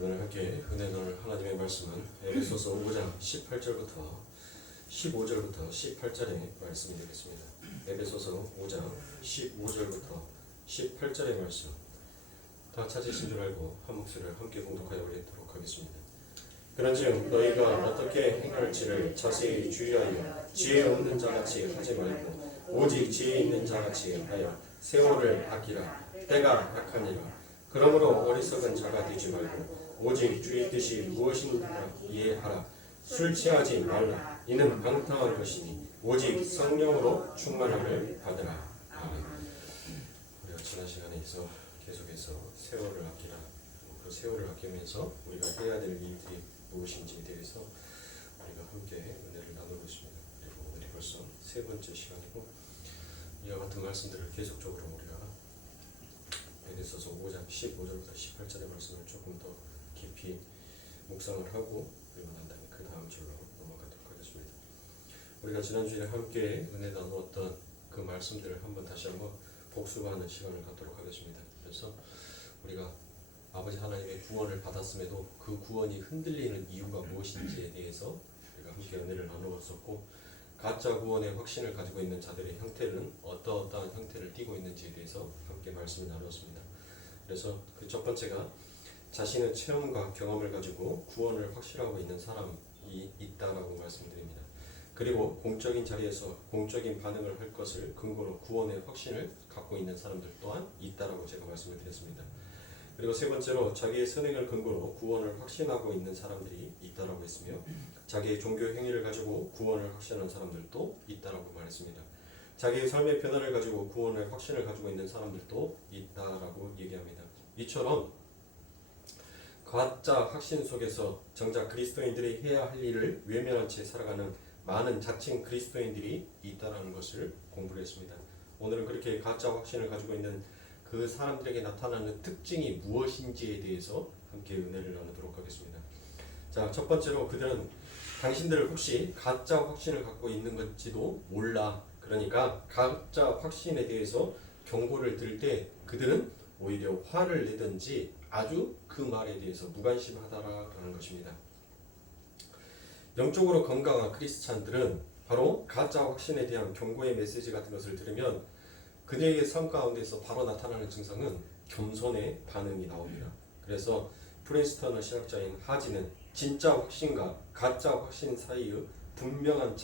오늘 함께 은혜 나눌 하나님의 말씀은 에베소서 5장 18절부터 15절부터 18절의 말씀이 되겠습니다. 에베소서 5장 15절부터 18절의 말씀 다 찾으신 줄 알고 한 목소리를 함께 공독하여 올리도록 하겠습니다. 그런즉 너희가 어떻게 행할지를 자세히 주의하여 지혜 없는 자같이 하지 말고 오직 지혜 있는 자같이 하여 세월을 아끼라. 때가 약하니라. 그러므로 어리석은 자가 되지 말고 오직 주의 뜻이 무엇인가 이해하라. 술 취하지 말라. 이는 방탕한 것이니 오직 성령으로 충만함을 받으라. 아멘. 우리가 지난 시간에 있어 계속해서 세월을 아끼라. 그 세월을 아끼면서 우리가 해야 될 일들이 무엇인지에 대해서 우리가 함께 은혜를 나누고 있습니다. 그리고 오늘이 벌써 세 번째 시간이고 이와 같은 말씀들을 계속적으로 우리가 에베소서 5장 15절부터 18절의 말씀을 조금 더 깊이 묵상을 하고 그리고 난 다음에 그 다음 절로 넘어가도록 하겠습니다. 우리가 지난주에 함께 은혜 나누었던 그 말씀들을 다시 한번 복습하는 시간을 갖도록 하겠습니다. 그래서 우리가 아버지 하나님의 구원을 받았음에도 그 구원이 흔들리는 이유가 무엇인지에 대해서 우리가 함께 은혜를 나누었었고 가짜 구원의 확신을 가지고 있는 자들의 형태는 어떠한 형태를 띠고 있는지에 대해서 함께 말씀을 나누었습니다. 그래서 그 첫 번째가 자신의 체험과 경험을 가지고 구원을 확실하고 있는 사람이 있다라고 말씀드립니다. 그리고 공적인 자리에서 공적인 반응을 할 것을 근거로 구원의 확신을 갖고 있는 사람들 또한 있다라고 제가 말씀을 드렸습니다. 그리고 세 번째로 자기의 선행을 근거로 구원을 확신하고 있는 사람들이 있다라고 했으며 자기의 종교 행위를 가지고 구원을 확신하는 사람들도 있다라고 말했습니다. 자기의 삶의 변화를 가지고 구원의 확신을 가지고 있는 사람들도 있다라고 얘기합니다. 이처럼 가짜 확신 속에서 정작 그리스도인들이 해야 할 일을 외면한 채 살아가는 많은 자칭 그리스도인들이 있다라는 것을 공부를 했습니다. 오늘은 그렇게 가짜 확신을 가지고 있는 그 사람들에게 나타나는 특징이 무엇인지에 대해서 함께 은혜를 나누도록 하겠습니다. 자, 첫 번째로 그들은 당신들을 혹시 가짜 확신을 갖고 있는 건지도 몰라. 그러니까 가짜 확신에 대해서 경고를 들을 때 그들은 오히려 화를 내든지 아주 그 말에 대해서 무관심하다라는 것입니다. 영적으로 건강한 크리스찬들은 바로 가짜 확신에 대한 경고의 메시지 같은 것을 들으면 그들에게 삶 가운데서 바로 나타나는 증상은 겸손의 반응이 나옵니다. 그래서 프린스턴의 신학자인 하지는 진짜 확신과 가짜 확신 사이의 분명한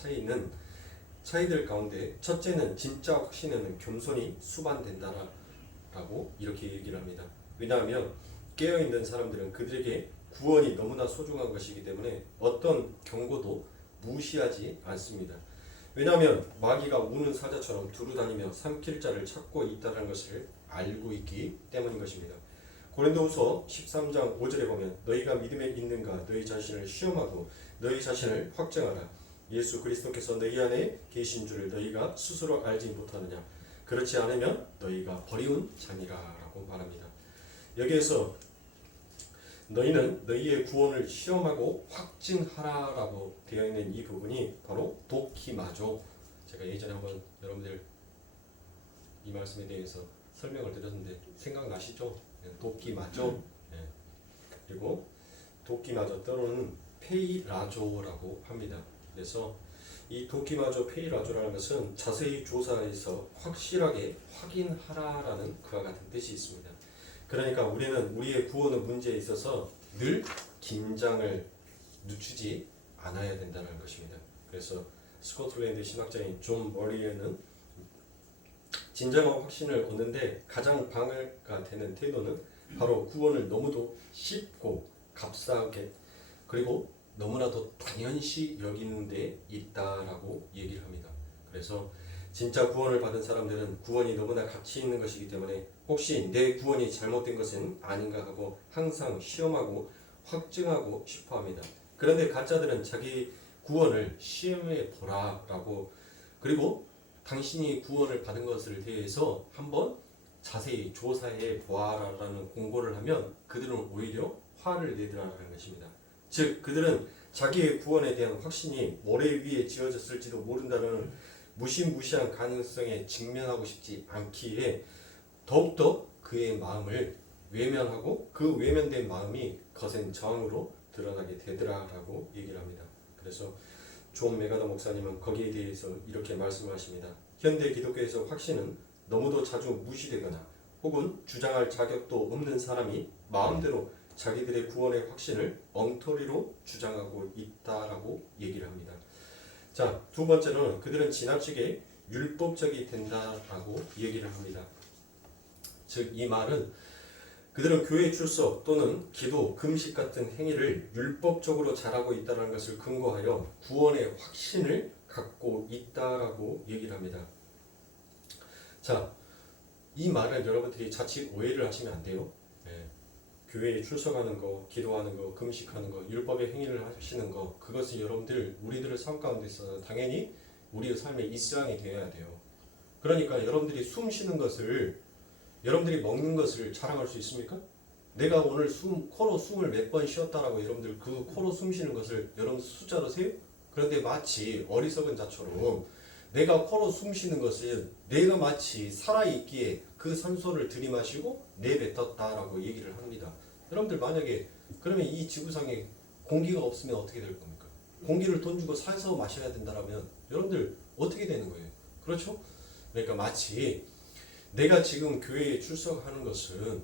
차이들 가운데 첫째는 진짜 확신에는 겸손이 수반된다라고 이렇게 얘기를 합니다. 왜냐하면 깨어있는 사람들은 그들에게 구원이 너무나 소중한 것이기 때문에 어떤 경고도 무시하지 않습니다. 왜냐하면 마귀가 우는 사자처럼 두루다니며 삼킬 자를 찾고 있다는 것을 알고 있기 때문인 것입니다. 고린도후서 13장 5절에 보면 너희가 믿음에 있는가 너희 자신을 시험하고 너희 자신을 확증하라. 예수 그리스도께서 너희 안에 계신 줄을 너희가 스스로 알지 못하느냐. 그렇지 않으면 너희가 버리운 자니라 라고 말합니다. 여기에서 너희는 너희의 구원을 시험하고 확증하라 라고 되어 있는 이 부분이 바로 도키마죠. 제가 예전에 한번 여러분들 이 말씀에 대해서 설명을 드렸는데 생각나시죠? 도키마죠. 네. 그리고 도키마죠 또는 페이라조라고 합니다. 그래서 이 도키마조 페이라조라는 것은 자세히 조사해서 확실하게 확인하라라는 그와 같은 뜻이 있습니다. 그러니까 우리는 우리의 구원의 문제에 있어서 늘 긴장을 늦추지 않아야 된다는 것입니다. 그래서 스코틀랜드 신학자인 존 머리에는 진정한 확신을 얻는데 가장 방해가 되는 태도는 바로 구원을 너무도 쉽고 값싸게 그리고 너무나도 당연시 여기는 데 있다라고 얘기를 합니다. 그래서 진짜 구원을 받은 사람들은 구원이 너무나 가치 있는 것이기 때문에 혹시 내 구원이 잘못된 것은 아닌가 하고 항상 시험하고 확증하고 싶어 합니다. 그런데 가짜들은 자기 구원을 시험해 보라라고 그리고 당신이 구원을 받은 것을 대해서 한번 자세히 조사해 보아라라는 공고를 하면 그들은 오히려 화를 내더라는 것입니다. 즉 그들은 자기의 구원에 대한 확신이 모래 위에 지어졌을지도 모른다는 무시무시한 가능성에 직면하고 싶지 않기에 더욱더 그의 마음을 외면하고 그 외면된 마음이 거센 저항으로 드러나게 되더라라고 얘기를 합니다. 그래서 존 메가더 목사님은 거기에 대해서 이렇게 말씀하십니다. 현대 기독교에서 확신은 너무도 자주 무시되거나 혹은 주장할 자격도 없는 사람이 마음대로 자기들의 구원의 확신을 엉터리로 주장하고 있다라고 얘기를 합니다. 자, 두 번째로는 그들은 지나치게 율법적이 된다라고 얘기를 합니다. 즉, 이 말은 그들은 교회 출석 또는 기도, 금식 같은 행위를 율법적으로 잘하고 있다는 것을 근거하여 구원의 확신을 갖고 있다라고 얘기를 합니다. 자, 이 말을 여러분들이 자칫 오해를 하시면 안 돼요. 네. 교회에 출석하는 거, 기도하는 거, 금식하는 거, 율법의 행위를 하시는 거, 그것은 우리들의 삶 가운데 있어서 당연히 우리의 삶의 일상이 되어야 돼요. 그러니까 여러분들이 숨 쉬는 것을, 여러분들이 먹는 것을 자랑할 수 있습니까? 내가 오늘 코로 숨을 몇 번 쉬었다라고 여러분들 그 코로 숨 쉬는 것을 여러분 숫자로 세요? 그런데 마치 어리석은 자처럼 내가 코로 숨 쉬는 것은 내가 마치 살아있기에 그 산소를 들이마시고 내뱉었다라고 얘기를 합니다. 여러분들 만약에 그러면 이 지구상에 공기가 없으면 어떻게 될 겁니까? 공기를 돈 주고 사서 마셔야 된다라면 여러분들 어떻게 되는 거예요? 그렇죠? 그러니까 마치 내가 지금 교회에 출석하는 것은,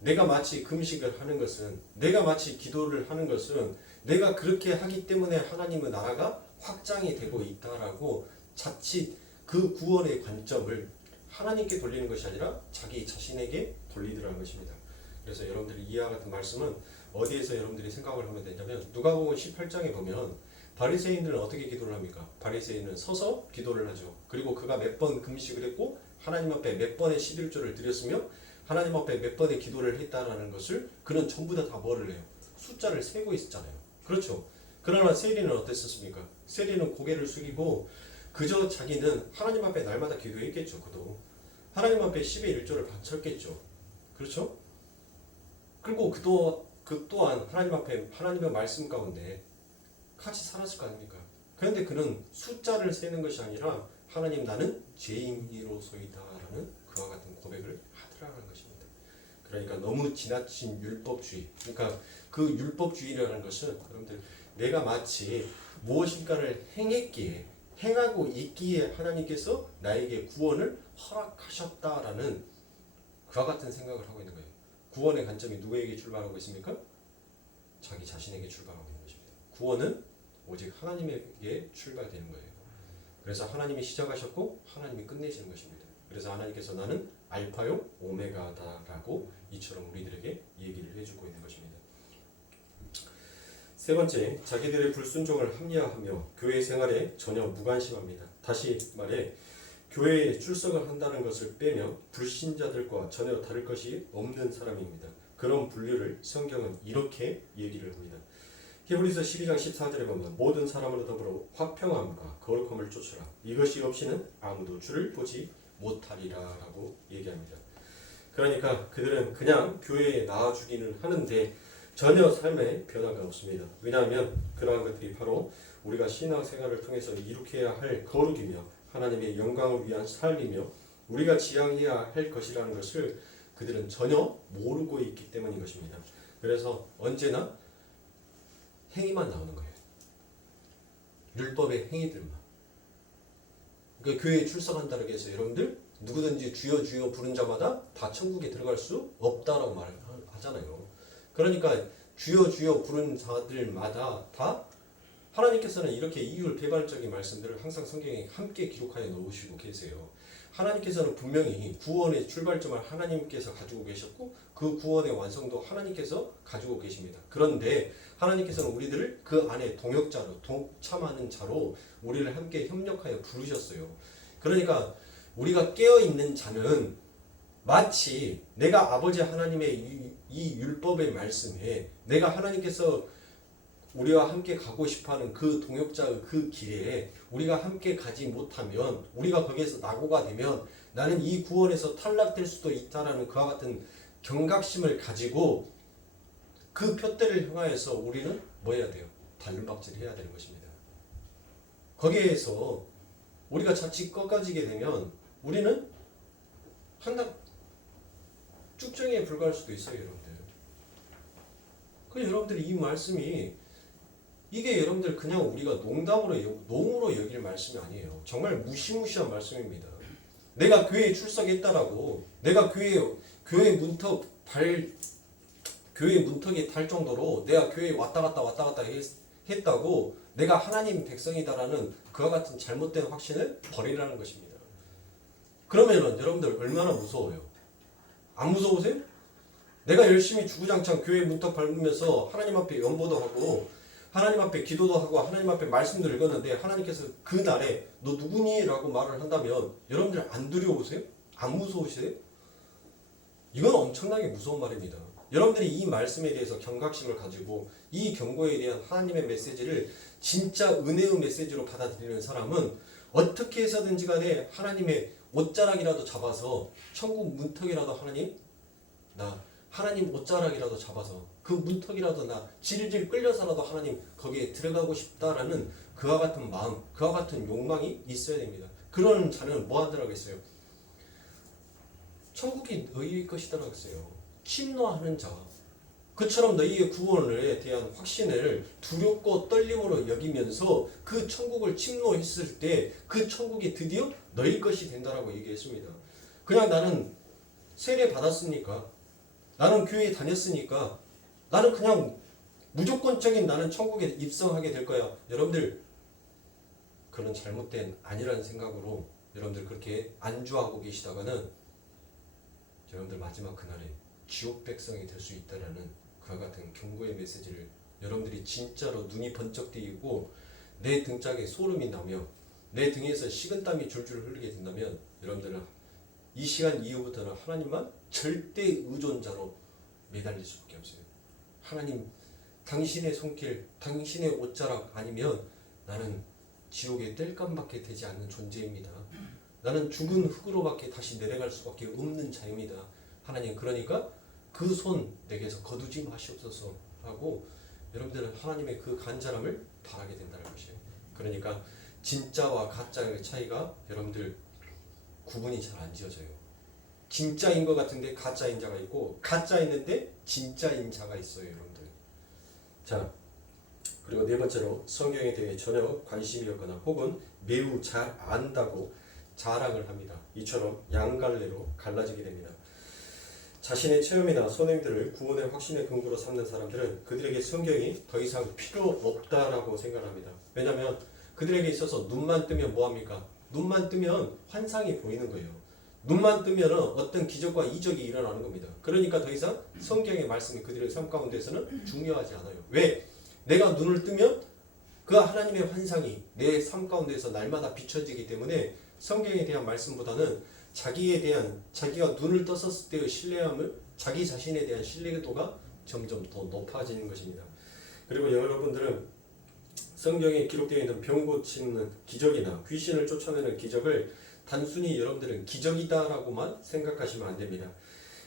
내가 마치 금식을 하는 것은, 내가 마치 기도를 하는 것은 내가 그렇게 하기 때문에 하나님의 나라가 확장이 되고 있다라고 자칫 그 구원의 관점을 하나님께 돌리는 것이 아니라 자기 자신에게 돌리더라는 것입니다. 그래서 여러분들이 이와 같은 말씀은 어디에서 여러분들이 생각을 하면 되냐면 누가복음 18장에 보면 바리새인들은 어떻게 기도를 합니까? 바리새인은 서서 기도를 하죠. 그리고 그가 몇 번 금식을 했고 하나님 앞에 몇 번의 11조를 드렸으며 하나님 앞에 몇 번의 기도를 했다라는 것을 그는 전부 다 뭐를 해요? 숫자를 세고 있었잖아요. 그렇죠? 그러나 세리는 어땠었습니까? 세리는 고개를 숙이고 그저 자기는 하나님 앞에 날마다 기도했겠죠. 그도 하나님 앞에 10의 1조를 바쳤겠죠. 그렇죠? 그리고 그 또한 하나님 앞에 하나님의 말씀 가운데 같이 살았을 거 아닙니까? 그런데 그는 숫자를 세는 것이 아니라 하나님, 나는 죄인이로소이다라는 그와 같은 고백을 하더라는 것입니다. 그러니까 너무 지나친 율법주의, 그러니까 그 율법주의라는 것은 여러분들 내가 마치 무엇인가를 행하고 있기에 하나님께서 나에게 구원을 허락하셨다라는 그와 같은 생각을 하고 있는 거예요. 구원의 관점이 누구에게 출발하고 있습니까? 자기 자신에게 출발하고 있는 것입니다. 구원은 오직 하나님에게 출발되는 거예요. 그래서 하나님이 시작하셨고 하나님이 끝내시는 것입니다. 그래서 하나님께서 나는 알파요 오메가다라고 이처럼 우리들에게 얘기를 해주고 있는 것입니다. 세 번째, 자기들의 불순종을 합리화하며 교회 생활에 전혀 무관심합니다. 다시 말해 교회에 출석을 한다는 것을 빼면 불신자들과 전혀 다를 것이 없는 사람입니다. 그런 분류를 성경은 이렇게 얘기를 합니다. 히브리서 12장 14절에 보면 모든 사람으로 더불어 화평함과 거룩함을 쫓으라. 이것이 없이는 아무도 주를 보지 못하리라 라고 얘기합니다. 그러니까 그들은 그냥 교회에 나와주기는 하는데 전혀 삶에 변화가 없습니다. 왜냐하면 그러한 것들이 바로 우리가 신앙생활을 통해서 이룩해야 할 거룩이며 하나님의 영광을 위한 삶이며 우리가 지향해야 할 것이라는 것을 그들은 전혀 모르고 있기 때문인 것입니다. 그래서 언제나 행위만 나오는 거예요. 율법의 행위들만. 그러니까 교회에 출석한다고 해서 여러분들 누구든지 주여 주여 부른 자마다 다 천국에 들어갈 수 없다라고 말하잖아요. 그러니까 주여 주여 부른 자들마다 다 하나님께서는 이렇게 이율배반적인 말씀들을 항상 성경에 함께 기록하여 놓으시고 계세요. 하나님께서는 분명히 구원의 출발점을 하나님께서 가지고 계셨고 그 구원의 완성도 하나님께서 가지고 계십니다. 그런데 하나님께서는 우리들을 그 안에 동역자로 동참하는 자로 우리를 함께 협력하여 부르셨어요. 그러니까 우리가 깨어있는 자는 마치 내가 아버지 하나님의 이 율법의 말씀에 내가 하나님께서 우리와 함께 가고 싶어하는 그 동역자의 그 길에 우리가 함께 가지 못하면 우리가 거기에서 낙오가 되면 나는 이 구원에서 탈락될 수도 있다라는 그와 같은 경각심을 가지고 그 표대를 향하여서 우리는 뭐 해야 돼요? 달름박질 해야 되는 것입니다. 거기에서 우리가 자칫 꺾어지게 되면 우리는 쭉정이에 불과할 수도 있어요, 여러분들. 그 여러분들이 이 말씀이 이게 여러분들 그냥 우리가 농으로 여길 말씀이 아니에요. 정말 무시무시한 말씀입니다. 내가 교회에 출석했다라고, 내가 교회 문턱에 달 정도로 내가 교회에 왔다 갔다 했다고 내가 하나님 백성이다라는 그와 같은 잘못된 확신을 버리라는 것입니다. 그러면은 여러분들 얼마나 무서워요? 안 무서우세요? 내가 열심히 주구장창 교회 문턱 밟으면서 하나님 앞에 연보도 하고 하나님 앞에 기도도 하고 하나님 앞에 말씀도 읽었는데 하나님께서 그 날에 너 누구니? 라고 말을 한다면 여러분들 안 두려우세요? 안 무서우세요? 이건 엄청나게 무서운 말입니다. 여러분들이 이 말씀에 대해서 경각심을 가지고 이 경고에 대한 하나님의 메시지를 진짜 은혜의 메시지로 받아들이는 사람은 어떻게 해서든지 간에 하나님의 옷자락이라도 잡아서 천국 문턱이라도 하나님 옷자락이라도 잡아서 그 문턱이라도 나 질질 끌려서라도 하나님 거기에 들어가고 싶다라는 그와 같은 마음, 그와 같은 욕망이 있어야 됩니다. 그런 자는 뭐 하더라고 했어요? 천국이 너희의 것이더라고 했어요. 침노하는 자. 그처럼 너희의 구원에 대한 확신을 두렵고 떨림으로 여기면서 그 천국을 침노했을 때 그 천국이 드디어 너희 것이 된다라고 얘기했습니다. 그냥 나는 세례 받았으니까, 나는 교회에 다녔으니까, 나는 그냥 무조건적인 나는 천국에 입성하게 될 거야. 여러분들 그런 잘못된 아니라는 생각으로 여러분들 그렇게 안주하고 계시다가는 여러분들 마지막 그날에 지옥 백성이 될 수 있다라는 그와 같은 경고의 메시지를 여러분들이 진짜로 눈이 번쩍 뜨이고 내 등짝에 소름이 나며 내 등에서 식은땀이 줄줄 흐르게 된다면 여러분들은 이 시간 이후부터는 하나님만 절대 의존자로 매달릴 수밖에 없어요. 하나님, 당신의 손길, 당신의 옷자락 아니면 나는 지옥의 땔감밖에 되지 않는 존재입니다. 나는 죽은 흙으로밖에 다시 내려갈 수밖에 없는 자입니다. 하나님, 그러니까 그 손 내게서 거두지 마시옵소서 하고 여러분들은 하나님의 그 간절함을 바라게 된다는 것이에요. 그러니까 진짜와 가짜의 차이가 여러분들 구분이 잘 안 지어져요. 진짜인 것 같은데 가짜인 자가 있고 가짜있는데 진짜인 자가 있어요, 여러분들. 자, 그리고 네 번째로 성경에 대해 전혀 관심이 없거나 혹은 매우 잘 안다고 자랑을 합니다. 이처럼 양갈래로 갈라지게 됩니다. 자신의 체험이나 선행들을 구원의 확신의 근거로 삼는 사람들은 그들에게 성경이 더 이상 필요 없다라고 생각합니다. 왜냐하면 그들에게 있어서 눈만 뜨면 뭐합니까? 눈만 뜨면 환상이 보이는 거예요. 눈만 뜨면 어떤 기적과 이적이 일어나는 겁니다. 그러니까 더 이상 성경의 말씀이 그들의 삶 가운데서는 중요하지 않아요. 왜? 내가 눈을 뜨면 그 하나님의 환상이 내 삶 가운데서 날마다 비춰지기 때문에 성경에 대한 말씀보다는 자기가 눈을 떴었을 때의 신뢰함을 자기 자신에 대한 신뢰도가 점점 더 높아지는 것입니다. 그리고 여러분들은 성경에 기록되어 있는 병 고치는 기적이나 귀신을 쫓아내는 기적을 단순히 여러분들은 기적이다라고만 생각하시면 안 됩니다.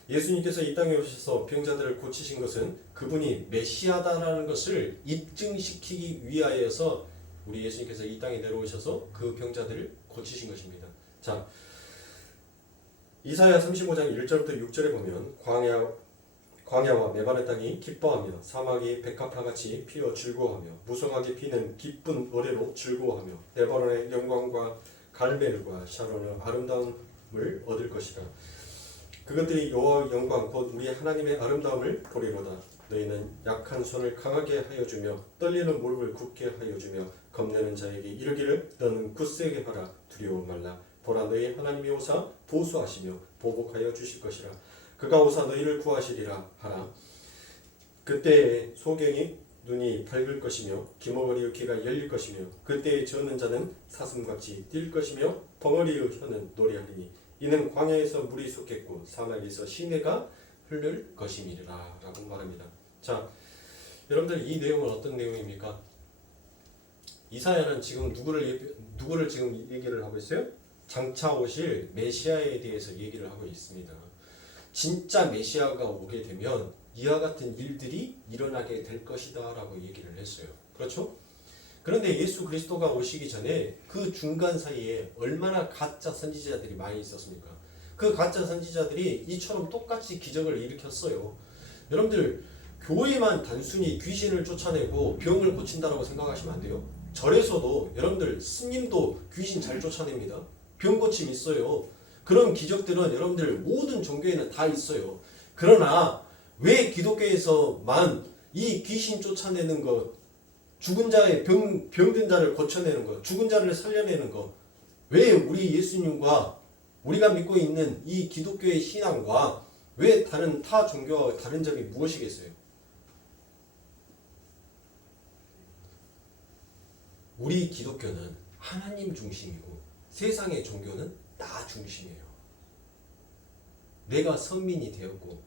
예수님께서 이 땅에 오셔서 병자들을 고치신 것은 그분이 메시아다라는 것을 입증시키기 위하여서 우리 예수님께서 이 땅에 내려오셔서 그 병자들을 고치신 것입니다. 자, 이사야 35장 1절부터 6절에 보면 광야와 메마른 땅이 기뻐하며 사막이 백합화같이 피어 즐거워하며 무성하게 피는 기쁜 노래로 즐거워하며 레바논의 영광과 갈멜과 샤론의 아름다움을 얻을 것이다. 그것들이 여호와의 영광 곧 우리 하나님의 아름다움을 보리로다. 너희는 약한 손을 강하게 하여 주며 떨리는 무릎을 굳게 하여 주며 겁내는 자에게 이르기를 너는 굳세게 하라 두려워 말라. 보라 너희 하나님이 오사 보수하시며 보복하여 주실 것이라. 그가 오사 너희를 구하시리라 하라. 그때에 소경이 눈이 밝을 것이며 기머거리의 귀가 열릴 것이며 그때에 젖는 자는 사슴같이 뛸 것이며 벙어리의 혀는 노래하리니 이는 광야에서 물이 솟겠고 사막에서 시내가 흐를 것임이라 라고 말합니다. 자, 여러분들 이 내용은 어떤 내용입니까? 이사야는 지금 누구를 지금 얘기를 하고 있어요? 장차 오실 메시아에 대해서 얘기를 하고 있습니다. 진짜 메시아가 오게 되면 이와 같은 일들이 일어나게 될 것이다 라고 얘기를 했어요. 그렇죠? 그런데 예수 그리스도가 오시기 전에 그 중간 사이에 얼마나 가짜 선지자들이 많이 있었습니까? 그 그 가짜 선지자들이 이처럼 똑같이 기적을 일으켰어요. 여러분들 교회만 단순히 귀신을 쫓아내고 병을 고친다라고 생각하시면 안 돼요. 절에서도 여러분들 스님도 귀신 잘 쫓아냅니다. 병 고침 있어요. 그런 기적들은 여러분들 모든 종교에는 다 있어요. 그러나 왜 기독교에서만 이 귀신 쫓아내는 것, 죽은 자의 병든 자를 고쳐내는 것, 죽은 자를 살려내는 것, 왜 우리 예수님과 우리가 믿고 있는 이 기독교의 신앙과 왜 다른 타 종교와 다른 점이 무엇이겠어요? 우리 기독교는 하나님 중심이고 세상의 종교는 나 중심이에요. 내가 선민이 되었고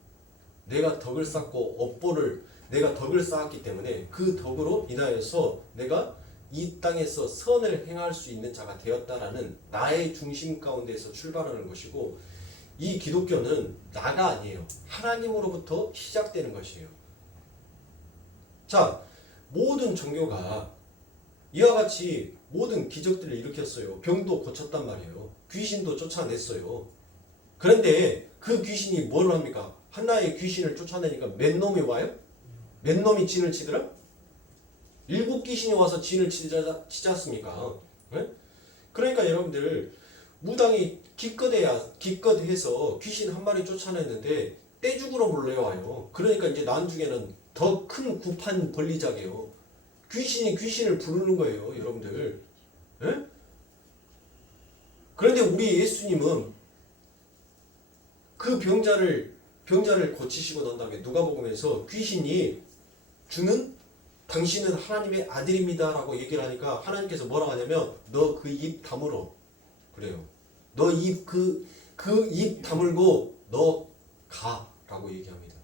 내가 덕을 쌓고 내가 덕을 쌓았기 때문에 그 덕으로 인하여서 내가 이 땅에서 선을 행할 수 있는 자가 되었다라는 나의 중심 가운데서 출발하는 것이고, 이 기독교는 나가 아니에요. 하나님으로부터 시작되는 것이에요. 자, 모든 종교가 이와 같이 모든 기적들을 일으켰어요. 병도 고쳤단 말이에요. 귀신도 쫓아냈어요. 그런데 그 귀신이 뭘 합니까? 하나의 귀신을 쫓아내니까 몇 놈이 와요? 몇 놈이 진을 치더라? 7 귀신이 와서 진을 치지 않습니까? 네? 그러니까 여러분들 무당이 기껏해서 귀신 한 마리 쫓아냈는데 떼죽으로 몰려와요. 그러니까 이제 나중에는 더 큰 구판 벌리자게요. 귀신이 귀신을 부르는 거예요, 여러분들. 네? 그런데 우리 예수님은 그 병자를 고치시고 난 다음에 누가복음에서 귀신이 주는 당신은 하나님의 아들입니다 라고 얘기를 하니까 하나님께서 뭐라고 하냐면 너 그 입 다물어 그래요. 너 입 다물고 너 가 라고 얘기합니다.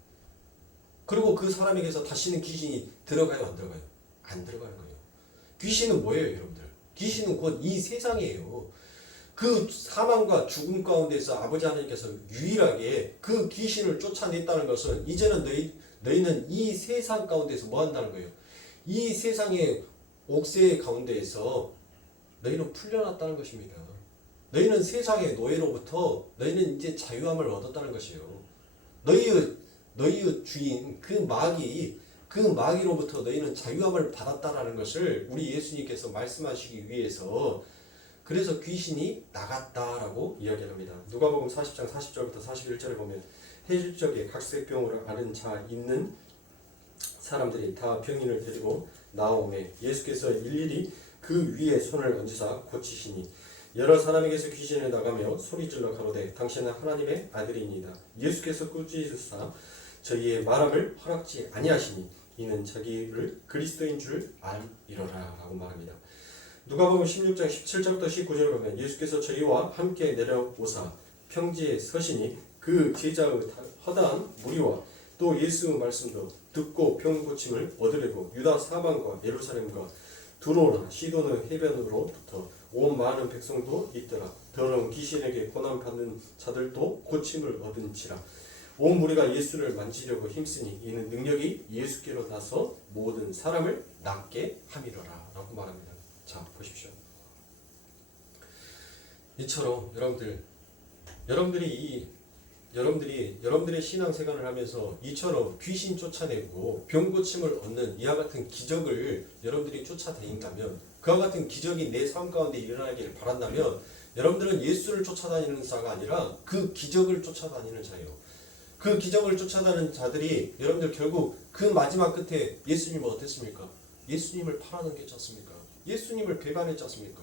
그리고 그 사람에게서 다시는 귀신이 들어가요 안 들어가요? 안 들어가는 거예요. 귀신은 뭐예요 여러분들? 귀신은 곧 이 세상이에요. 그 사망과 죽음 가운데서 아버지 하나님께서 유일하게 그 귀신을 쫓아냈다는 것은 이제는 너희는 이 세상 가운데서 뭐 한다는 거예요? 이 세상의 옥새 가운데에서 너희는 풀려났다는 것입니다. 너희는 세상의 노예로부터 너희는 이제 자유함을 얻었다는 것이에요. 너희의 주인 그 마귀로부터 너희는 자유함을 받았다라는 것을 우리 예수님께서 말씀하시기 위해서 그래서 귀신이 나갔다라고 이야기합니다. 누가복음 40장 40절부터 41절을 보면 해질적에 각색병으로 앓은 자 있는 사람들이 다 병인을 데리고 나오매 예수께서 일일이 그 위에 손을 얹으사 고치시니 여러 사람에게서 귀신을 나가며 소리질러 가로되 당신은 하나님의 아들이니이다. 예수께서 꾸짖으사 저희의 말함을 허락지 아니하시니 이는 자기를 그리스도인 줄 알이러라 라고 말합니다. 누가복음 16장 17절부터 19절을 보면 예수께서 저희와 함께 내려오사 평지에 서시니 그 제자의 허다한 무리와 또 예수의 말씀도 듣고 병 고침을 얻으려고 유다 사방과 예루살렘과 두로나 시돈의 해변으로부터 온 많은 백성도 있더라. 더러운 귀신에게 고난받는 자들도 고침을 얻은지라. 온 무리가 예수를 만지려고 힘쓰니 이는 능력이 예수께로 나서 모든 사람을 낫게 함이로라 라고 말합니다. 자 보십시오. 이처럼 여러분들의 신앙생활을 하면서 이처럼 귀신 쫓아내고 병 고침을 얻는 이와 같은 기적을 여러분들이 쫓아다닌다면, 그와 같은 기적이 내 삶 가운데 일어나기를 바란다면 여러분들은 예수를 쫓아다니는 자가 아니라 그 기적을 쫓아다니는 자예요. 그 기적을 쫓아다니는 자들이 여러분들 결국 그 마지막 끝에 예수님은 어땠습니까? 예수님을 팔아넘겼지 않습니까? 예수님을 배반했지 않습니까?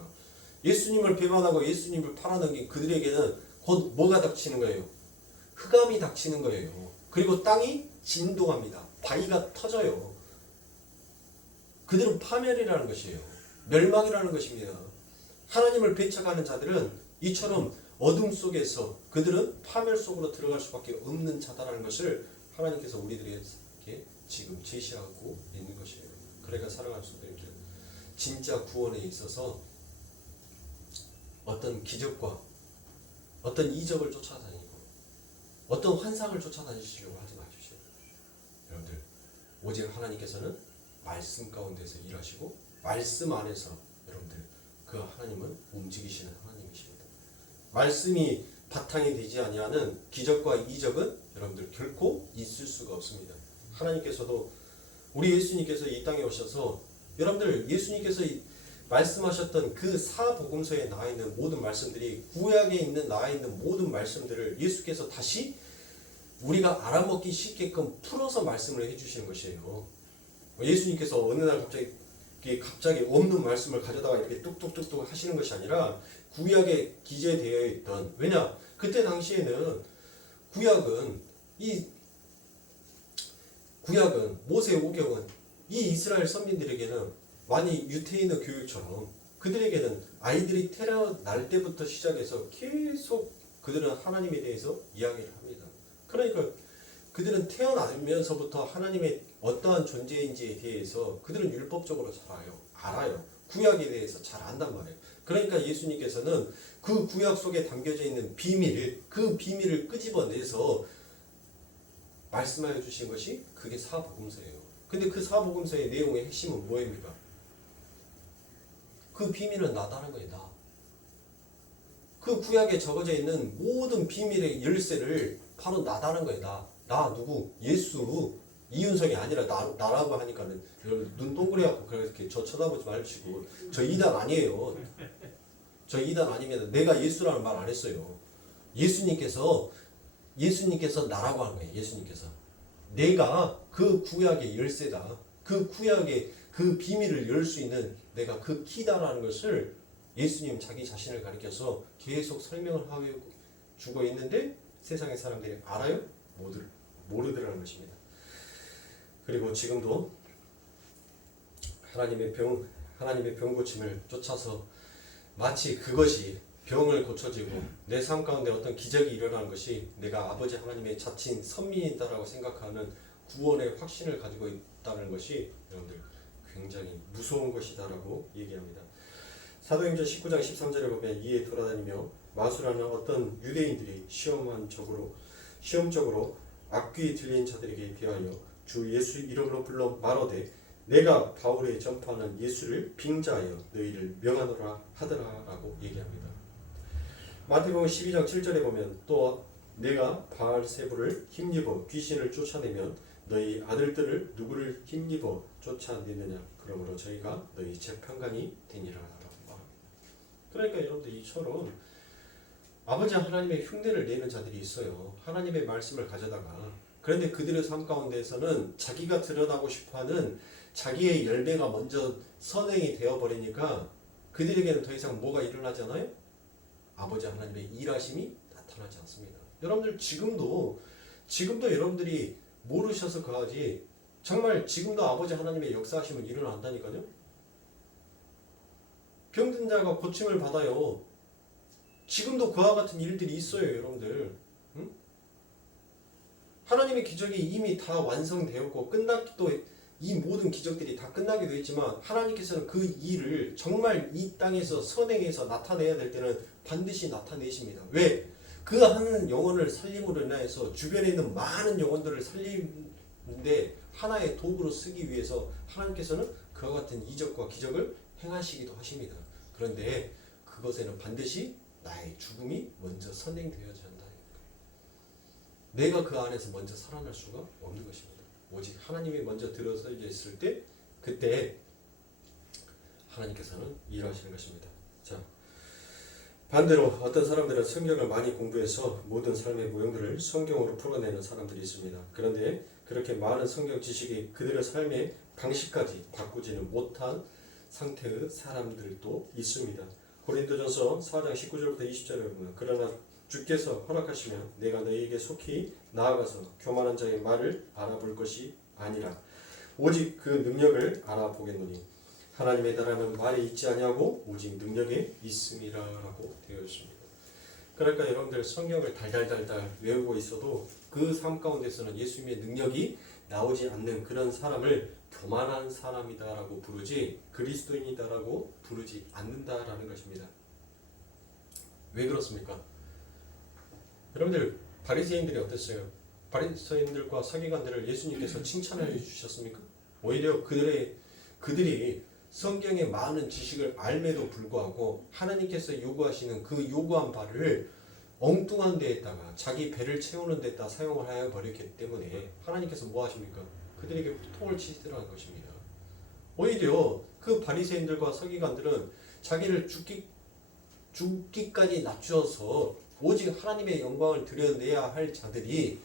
예수님을 배반하고 예수님을 팔아넘긴 그들에게는 곧 뭐가 닥치는 거예요? 흑암이 닥치는 거예요. 그리고 땅이 진동합니다. 바위가 터져요. 그들은 파멸이라는 것이에요. 멸망이라는 것입니다. 하나님을 배척하는 자들은 이처럼 어둠 속에서 그들은 파멸 속으로 들어갈 수밖에 없는 자다라는 것을 하나님께서 우리들에게 지금 제시하고 있는 것이에요. 그러니까 사랑할 수 있는 길, 진짜 구원에 있어서 어떤 기적과 어떤 이적을 쫓아다니고 어떤 환상을 쫓아다니시려고 하지 마십시오. 여러분들 오직 하나님께서는 말씀 가운데서 일하시고 말씀 안에서 여러분들 그 하나님은 움직이시는 하나님이십니다. 말씀이 바탕이 되지 아니하는 기적과 이적은 여러분들 결코 있을 수가 없습니다. 하나님께서도 우리 예수님께서 이 땅에 오셔서 여러분들 예수님께서 말씀하셨던 그 사복음서에 나와 있는 모든 말씀들이 구약에 있는 나와 있는 모든 말씀들을 예수께서 다시 우리가 알아먹기 쉽게끔 풀어서 말씀을 해주시는 것이에요. 예수님께서 어느 날 갑자기 없는 말씀을 가져다가 이렇게 뚝뚝뚝뚝 하시는 것이 아니라 구약에 기재되어 있던, 왜냐 그때 당시에는 구약은 모세 오경은 이 이스라엘 선민들에게는 많이 유태인의 교육처럼 그들에게는 아이들이 태어날 때부터 시작해서 계속 그들은 하나님에 대해서 이야기를 합니다. 그러니까 그들은 태어나면서부터 하나님의 어떠한 존재인지에 대해서 그들은 율법적으로 잘 알아요. 구약에 대해서 잘 안단 말이에요. 그러니까 예수님께서는 그 구약 속에 담겨져 있는 그 비밀을 끄집어내서 말씀하여 주신 것이 그게 사복음서예요. 근데 그 사복음서의 내용의 핵심은 뭐입니까? 그 비밀은 나다는 거예요. 나. 그 구약에 적어져 있는 모든 비밀의 열쇠를 바로 나다는 거예요. 나 누구? 예수. 이윤성이 아니라 나라고 하니까는 여러분 눈 동그래갖고 그렇게 저 쳐다보지 마시고 저 이단 아니에요. 저 이단 아닙니다. 내가 예수라는 말 안 했어요. 예수님께서 나라고 하는 거예요. 예수님께서 내가 그 구약의 열쇠다. 그 구약의 그 비밀을 열 수 있는 내가 그 키다라는 것을 예수님 자기 자신을 가리켜서 계속 설명을 하고 주고 있는데 세상의 사람들이 알아요? 모르더라는 것입니다. 그리고 지금도 하나님의 병 고침을 쫓아서 마치 그것이 병을 고쳐지고 내 삶 가운데 어떤 기적이 일어나는 것이 내가 아버지 하나님의 자친 선민이다라고 생각하는 구원의 확신을 가지고 있다는 것이 여러분들 굉장히 무서운 것이다라고 얘기합니다. 사도행전 19장 13절에 보면 이에 돌아다니며 마술하는 어떤 유대인들이 시험적으로 악귀 들린 자들에게 비하여 주 예수 이름으로 불러 말하되 내가 바울의 전파하는 예수를 빙자하여 너희를 명하노라 하더라라고 얘기합니다. 마태복음 12장 7절에 보면 또 내가 바알세부를 힘입어 귀신을 쫓아내면 너희 아들들을 누구를 힘입어 쫓아내느냐 그러므로 저희가 너희 재판관이 되니라 라고 말합니다. 그러니까 여러분들 이처럼 아버지 하나님의 흉내를 내는 자들이 있어요. 하나님의 말씀을 가져다가 그런데 그들의 삶 가운데에서는 자기가 드러나고 싶어하는 자기의 열매가 먼저 선행이 되어버리니까 그들에게는 더 이상 뭐가 일어나잖아요? 아버지 하나님의 일하심이 나타나지 않습니다. 여러분들 지금도 여러분들이 모르셔서 그하지 정말 지금도 아버지 하나님의 역사하심은 일어난다니까요. 병든 자가 고침을 받아요. 지금도 그와 같은 일들이 있어요. 여러분들. 응? 하나님의 기적이 이미 다 완성되었고 또 이 모든 기적들이 다 끝나기도 했지만 하나님께서는 그 일을 정말 이 땅에서 선행해서 나타내야 될 때는 반드시 나타내십니다. 왜? 그 한 영혼을 살림으로 인하여서 주변에 있는 많은 영혼들을 살리는데 하나의 도구로 쓰기 위해서 하나님께서는 그와 같은 이적과 기적을 행하시기도 하십니다. 그런데 그것에는 반드시 나의 죽음이 먼저 선행되어야 한다. 내가 그 안에서 먼저 살아날 수가 없는 것입니다. 오직 하나님이 먼저 들어서 있을 때 그때 하나님께서는 일하시는 것입니다. 자, 반대로 어떤 사람들은 성경을 많이 공부해서 모든 삶의 모형들을 성경으로 풀어내는 사람들이 있습니다. 그런데 그렇게 많은 성경 지식이 그들의 삶의 방식까지 바꾸지는 못한 상태의 사람들도 있습니다. 고린도전서 4장 19절부터 20절에 보면 그러나 주께서 허락하시면 내가 너희에게 속히 나아가서 교만한 자의 말을 알아볼 것이 아니라 오직 그 능력을 알아보겠노니 하나님의 나라는 말에 있지 아니하고 오직 능력에 있음이라라고 되어 있습니다. 그러니까 여러분들 성경을 달달달달 외우고 있어도 그 삶 가운데서는 예수님의 능력이 나오지 않는 그런 사람을 교만한 사람이다라고 부르지 그리스도인이다라고 부르지 않는다라는 것입니다. 왜 그렇습니까? 여러분들 바리새인들이 어땠어요? 바리새인들과 서기관들을 예수님께서 칭찬해 주셨습니까? 오히려 그들이 성경의 많은 지식을 알매도 불구하고 하나님께서 요구하시는 그 요구한 바를 엉뚱한 데에다가 자기 배를 채우는 데다 사용을 하여 버렸기 때문에 하나님께서 뭐 하십니까? 그들에게 호통을 치시더라는 것입니다. 오히려 그 바리새인들과 서기관들은 자기를 죽기까지 낮추어서 오직 하나님의 영광을 드러내야 할 자들이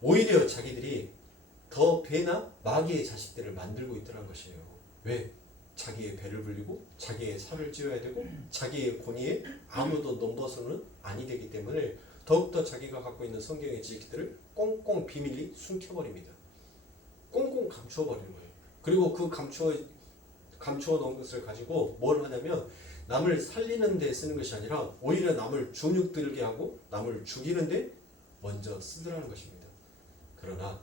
오히려 자기들이 더 배나 마귀의 자식들을 만들고 있더라는 것이에요. 왜? 자기의 배를 불리고 자기의 살을 찌워야 되고 자기의 권위에 아무도 넘버서는 아니 되기 때문에 더욱더 자기가 갖고 있는 성경의 지식들을 꽁꽁 비밀리 숨겨버립니다. 꽁꽁 감추어버리는 거예요. 그리고 그 감추어 놓은 것을 가지고 뭘 하냐면 남을 살리는 데 쓰는 것이 아니라 오히려 남을 존육 들게 하고 남을 죽이는 데 먼저 쓰더라는 것입니다. 그러나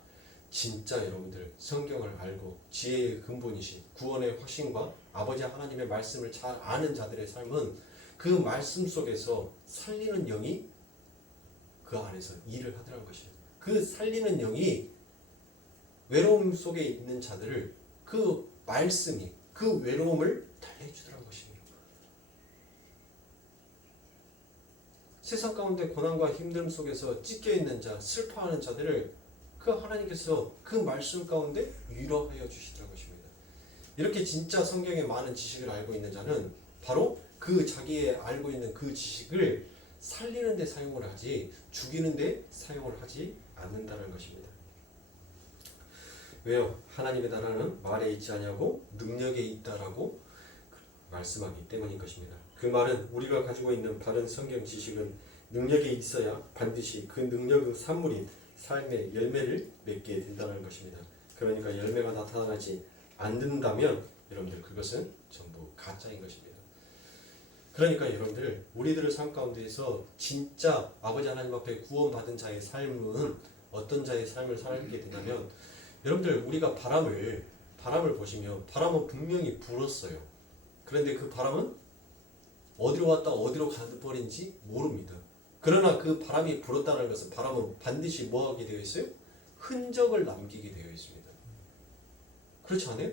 진짜 여러분들 성경을 알고 지혜의 근본이신 구원의 확신과 아버지 하나님의 말씀을 잘 아는 자들의 삶은 그 말씀 속에서 살리는 영이 그 안에서 일을 하더라는 것이에요. 그 살리는 영이 외로움 속에 있는 자들을 그 말씀이 그 외로움을 달래주더라는 것입니다. 세상 가운데 고난과 힘듦 속에서 찢겨있는 자, 슬퍼하는 자들을 그 하나님께서 그 말씀 가운데 위로하여 주시더라는 것입니다. 이렇게 진짜 성경에 많은 지식을 알고 있는 자는 바로 그 자기의 알고 있는 그 지식을 살리는 데 사용을 하지 죽이는 데 사용을 하지 않는다는 것입니다. 왜요? 하나님의 나라는 말에 있지 아니하고 능력에 있다라고 말씀하기 때문인 것입니다. 그 말은 우리가 가지고 있는 바른 성경 지식은 능력이 있어야 반드시 그 능력의 산물인 삶의 열매를 맺게 된다는 것입니다. 그러니까 열매가 나타나지 않는다면 여러분들 그것은 전부 가짜인 것입니다. 그러니까 여러분들 우리들의 삶 가운데에서 진짜 아버지 하나님 앞에 구원받은 자의 삶은 어떤 자의 삶을 살게 되냐면 여러분들 우리가 바람을 보시면 바람은 분명히 불었어요. 그런데 그 바람은 어디로 왔다 어디로 가버린지 모릅니다. 그러나 그 바람이 불었다는 것은 바람은 반드시 뭐 하게 되어 있어요? 흔적을 남기게 되어 있습니다. 그렇지 않아요?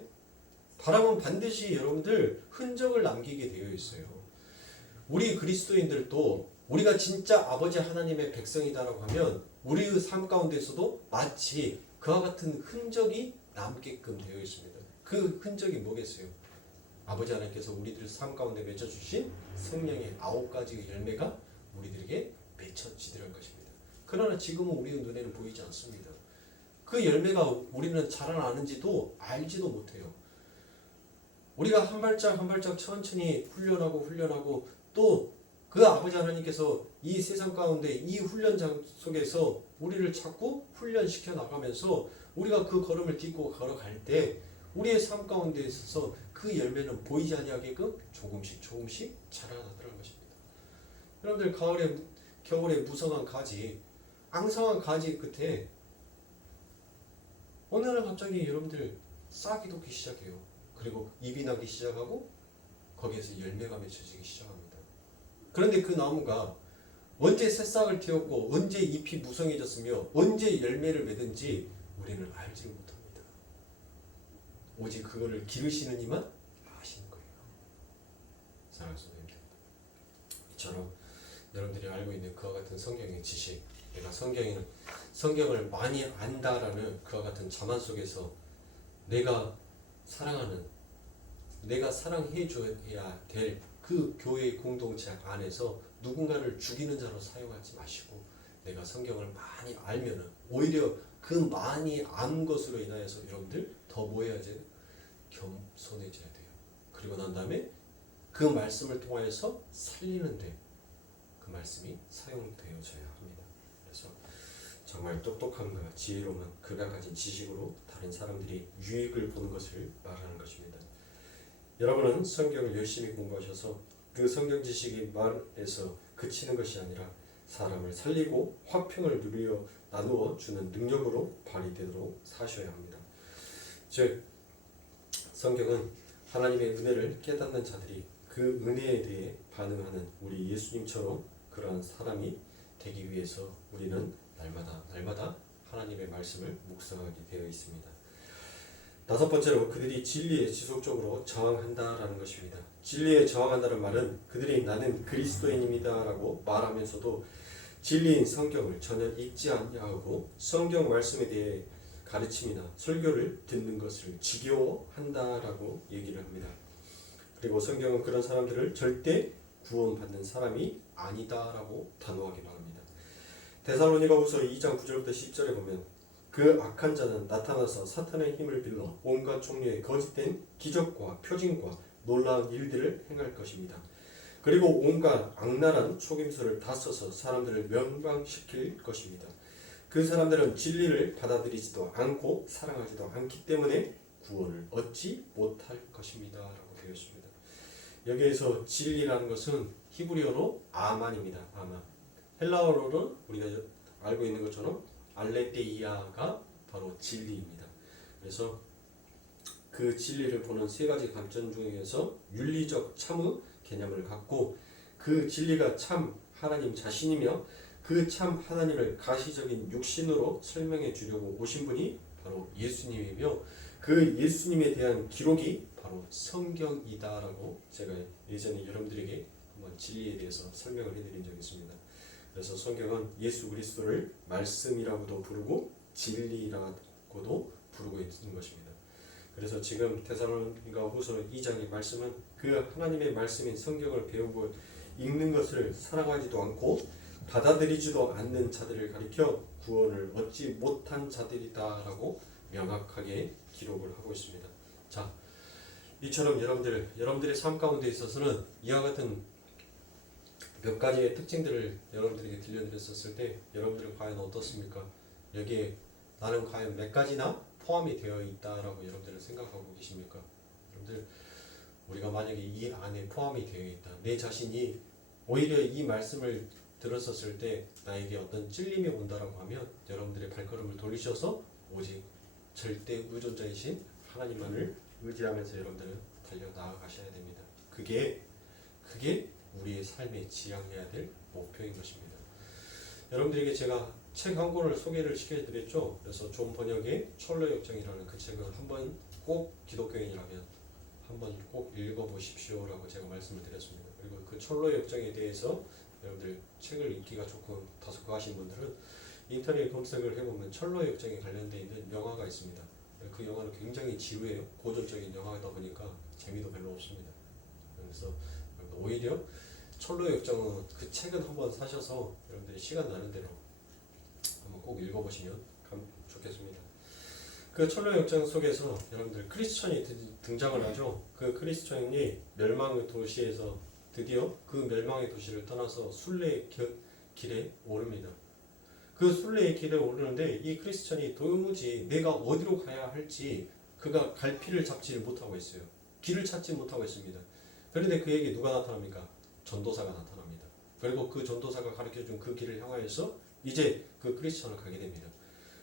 바람은 반드시 여러분들 흔적을 남기게 되어 있어요. 우리 그리스도인들도 우리가 진짜 아버지 하나님의 백성이다라고 하면 우리의 삶 가운데서도 마치 그와 같은 흔적이 남게끔 되어 있습니다. 그 흔적이 뭐겠어요? 아버지 하나님께서 우리들 삶 가운데 맺어주신 성령의 9가지의 열매가 우리들에게 맺혀지더라는 것입니다. 그러나 지금은 우리의 눈에는 보이지 않습니다. 그 열매가 우리는 자라나는지도 알지도 못해요. 우리가 한 발짝 한 발짝 천천히 훈련하고 또 그 아버지 하나님께서 이 세상 가운데 이 훈련장 속에서 우리를 자꾸 훈련시켜 나가면서 우리가 그 걸음을 딛고 걸어갈 때 우리의 삶 가운데 있어서 그 열매는 보이지 아니하게끔 조금씩 자라나더라는 것입니다. 여러분들 겨울에 무성한 가지, 앙상한 가지 끝에 어느 날 갑자기 여러분들 싹이 돋기 시작해요. 그리고 잎이 나기 시작하고 거기에서 열매가 맺혀지기 시작합니다. 그런데 그 나무가 언제 새싹을 틔웠고 언제 잎이 무성해졌으며 언제 열매를 맺은지 우리는 알지 못합니다. 오직 그거를 기르시는 이만 아시는 거예요. 사랑하는 성도님들, 이처럼 여러분들이 알고 있는 그와 같은 성경의 지식, 내가 성경을 많이 안다라는 그와 같은 자만 속에서 내가 사랑하는, 내가 사랑해 줘야 될 그 교회의 공동체 안에서 누군가를 죽이는 자로 사용하지 마시고 내가 성경을 많이 알면은 오히려 그 많이 안 것으로 인하여서 여러분들 더 뭐 해야 돼요? 겸손해져야 돼요. 그리고 난 다음에 그 말씀을 통하여서 살리는데 그 말씀이 사용되어져야 합니다. 그래서 정말 똑똑함과 지혜로운 그가 가진 지식으로 다른 사람들이 유익을 보는 것을 말하는 것입니다. 여러분은 성경을 열심히 공부하셔서 그 성경 지식이 말에서 그치는 것이 아니라 사람을 살리고 화평을 나누어 주는 능력으로 발휘되도록 사셔야 합니다. 즉 성경은 하나님의 은혜를 깨닫는 자들이 그 은혜에 대해 반응하는 우리 예수님처럼 그러한 사람이 되기 위해서 우리는 날마다 하나님의 말씀을 묵상하게 되어 있습니다. 다섯 번째로 그들이 진리에 지속적으로 저항한다라는 것입니다. 진리에 저항한다는 말은 그들이 나는 그리스도인입니다 라고 말하면서도 진리인 성경을 전혀 읽지 아니하고 성경 말씀에 대해 가르침이나 설교를 듣는 것을 지겨워한다라고 얘기를 합니다. 그리고 성경은 그런 사람들을 절대 구원받는 사람이 아니다라고 단호하게 말합니다. 데살로니가후서 2장 9절부터 10절에 보면 그 악한 자는 나타나서 사탄의 힘을 빌러 온갖 종류의 거짓된 기적과 표징과 놀라운 일들을 행할 것입니다. 그리고 온갖 악랄한 속임수를 다 써서 사람들을 멸망시킬 것입니다. 그 사람들은 진리를 받아들이지도 않고 사랑하지도 않기 때문에 구원을 얻지 못할 것입니다. 라고 되어 있습니다. 여기에서 진리라는 것은 히브리어로 아만입니다. 아만. 헬라어로는 우리가 알고 있는 것처럼 알레테이아가 바로 진리입니다. 그래서 그 진리를 보는 세 가지 관점 중에서 윤리적 참의 개념을 갖고 그 진리가 참 하나님 자신이며 그 참 하나님을 가시적인 육신으로 설명해 주려고 오신 분이 바로 예수님이며 그 예수님에 대한 기록이 바로 성경이다라고 제가 예전에 여러분들에게 한번 진리에 대해서 설명을 해드린 적이 있습니다. 그래서 성경은 예수 그리스도를 말씀이라고도 부르고 진리라고도 부르고 있는 것입니다. 그래서 지금 데살로니가후서 2장의 말씀은 그 하나님의 말씀인 성경을 배우고 읽는 것을 사랑하지도 않고 받아들이지도 않는 자들을 가리켜 구원을 얻지 못한 자들이다라고 명확하게 기록을 하고 있습니다. 자, 이처럼 여러분들의 삶 가운데 있어서는 이와 같은 몇 가지의 특징들을 여러분들에게 들려드렸었을 때 여러분들은 과연 어떻습니까? 여기에 나는 과연 몇 가지나 포함이 되어 있다라고 여러분들은 생각하고 계십니까? 여러분들, 우리가 만약에 이 안에 포함이 되어 있다, 내 자신이 오히려 이 말씀을 들었었을 때 나에게 어떤 찔림이 온다라고 하면 여러분들의 발걸음을 돌리셔서 오직 절대 의존자이신 하나님만을 의지하면서 여러분들은 달려 나아가셔야 됩니다. 그게 우리의 삶에 지향해야 될 목표인 것입니다. 여러분들에게 제가 책 한 권을 소개를 시켜드렸죠. 그래서 존 번역의 철로의 역정이라는 그 책은 한번 꼭 기독교인이라면 한번 꼭 읽어보십시오라고 제가 말씀을 드렸습니다. 그리고 그 철로의 역정에 대해서 여러분들 책을 읽기가 조금 다소하신 분들은 인터넷 검색을 해보면 철로의 역정에 관련되어 있는 영화가 있습니다. 그 영화는 굉장히 지루해요. 고전적인 영화이다 보니까 재미도 별로 없습니다. 그래서 오히려 철로의 역정은 그 책은 한번 사셔서 여러분들이 시간 나는 대로 한번 꼭 읽어보시면 좋겠습니다. 그 철로의 역정 속에서 여러분들 크리스천이 등장을 하죠. 그 크리스천이 멸망의 도시에서 드디어 그 멸망의 도시를 떠나서 순례의 길에 오릅니다. 그 순례의 길에 오르는데 이 크리스천이 도무지 내가 어디로 가야 할지 그가 갈피를 잡지 못하고 있어요. 길을 찾지 못하고 있습니다. 그런데 그에게 누가 나타납니까? 전도사가 나타납니다. 그리고 그 전도사가 가르쳐준 그 길을 향하여서 이제 그 크리스천을 가게 됩니다.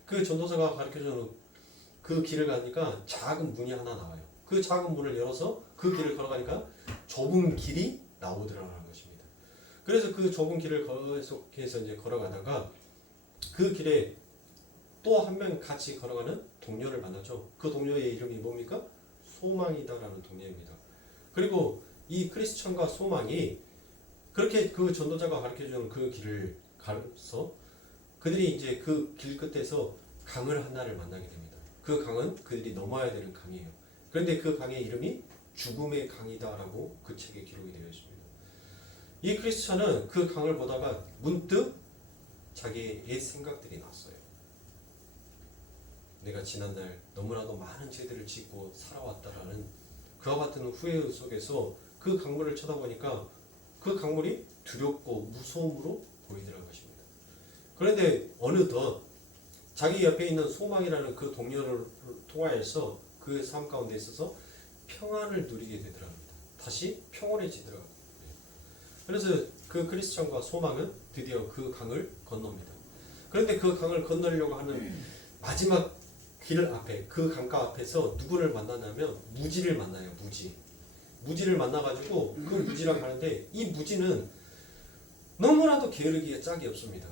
그 전도사가 가르쳐주는 그 길을 가니까 작은 문이 하나 나와요. 그 작은 문을 열어서 그 길을 걸어가니까 좁은 길이 나오더라는 것입니다. 그래서 그 좁은 길을 계속해서 이제 걸어가다가 그 길에 또 한 명 같이 걸어가는 동료를 만나죠. 그 동료의 이름이 뭡니까? 소망이다라는 동료입니다. 그리고 이 크리스천과 소망이 그렇게 그 전도자가 가르쳐주는 그 길을 가서 그들이 이제 그 길 끝에서 강을 하나를 만나게 됩니다. 그 강은 그들이 넘어야 되는 강이에요. 그런데 그 강의 이름이 죽음의 강이다라고 그 책에 기록이 되어 있습니다. 이 크리스천은 그 강을 보다가 문득 자기의 옛 생각들이 났어요. 내가 지난날 너무나도 많은 죄들을 짓고 살아왔다라는 그와 같은 후회 속에서 그 강물을 쳐다보니까 그 강물이 두렵고 무서움으로 보이더라는 것입니다. 그런데 어느덧 자기 옆에 있는 소망이라는 그 동료를 통하여서 그 삶 가운데 있어서 평안을 누리게 되더랍니다. 다시 평온해지더라고요. 그래서 그 크리스천과 소망은 드디어 그 강을 건넙니다. 그런데 그 강을 건너려고 하는 마지막 길 앞에 그 강가 앞에서 누구를 만나냐면 무지를 만나요. 무지를 만나가지고 그 무지랑 가는데 이 무지는 너무나도 게으르기에 짝이 없습니다.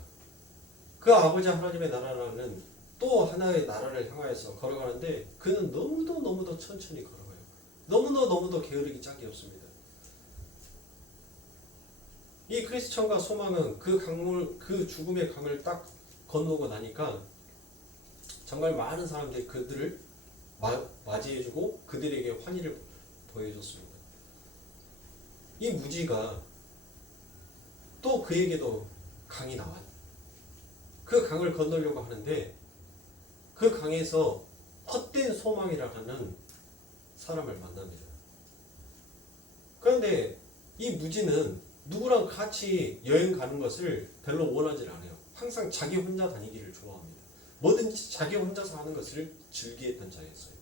그 아버지 하나님의 나라라는 또 하나의 나라를 향하여서 걸어가는데 그는 너무도 천천히 걸어가요. 너무도 게으르기 짝이 없습니다. 이 크리스천과 소망은 그 죽음의 강을 딱 건너고 나니까 정말 많은 사람들이 그들을 맞이해주고 그들에게 환희를 보여줬습니다. 이 무지가 또 그에게도 강이 나와요. 그 강을 건너려고 하는데 그 강에서 헛된 소망이라는 사람을 만납니다. 그런데 이 무지는 누구랑 같이 여행 가는 것을 별로 원하지 않아요. 항상 자기 혼자 다니기를 좋아합니다. 뭐든지 자기 혼자서 하는 것을 즐기했던 자였어요.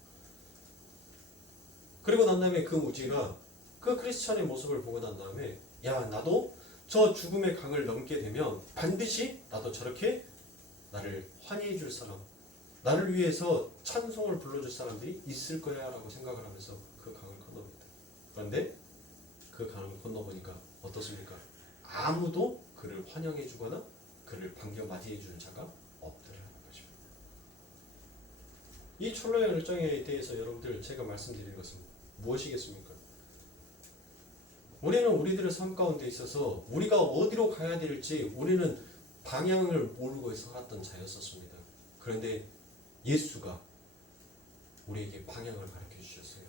그리고 난 다음에 그 무지가 그 크리스천의 모습을 보고 난 다음에 야, 나도 저 죽음의 강을 넘게 되면 반드시 나도 저렇게 나를 환희해 줄 사람, 나를 위해서 찬송을 불러줄 사람들이 있을 거야 라고 생각을 하면서 그 강을 건너봅니다. 그런데 그 강을 건너보니까 어떻습니까? 아무도 그를 환영해 주거나 그를 반겨 맞이해 주는 자가 없더라는 것입니다. 이 철로의 열정에 대해서 여러분들 제가 말씀드린 것은 무엇이겠습니까? 우리는 우리들의 삶 가운데 있어서 우리가 어디로 가야 될지 우리는 방향을 모르고 살았던 자였었습니다. 그런데 예수가 우리에게 방향을 가르쳐 주셨어요.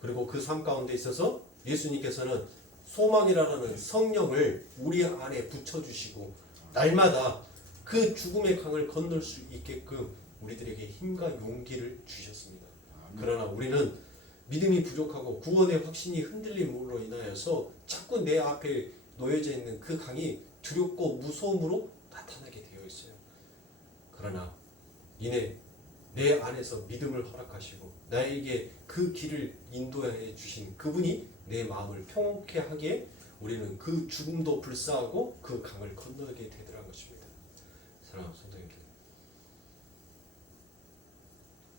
그리고 그 삶 가운데 있어서 예수님께서는 소망이라는 성령을 우리 안에 붙여주시고 날마다 그 죽음의 강을 건널 수 있게끔 우리들에게 힘과 용기를 주셨습니다. 그러나 우리는 믿음이 부족하고 구원의 확신이 흔들림으로 인하여서 자꾸 내 앞에 놓여져 있는 그 강이 두렵고 무서움으로 나타나게 되어 있어요. 그러나 이내 내 안에서 믿음을 허락하시고 나에게 그 길을 인도해 주신 그분이 내 마음을 평온케 하기에 우리는 그 죽음도 불사하고 그 강을 건너게 되더라는 것입니다. 사랑하는 성도님들,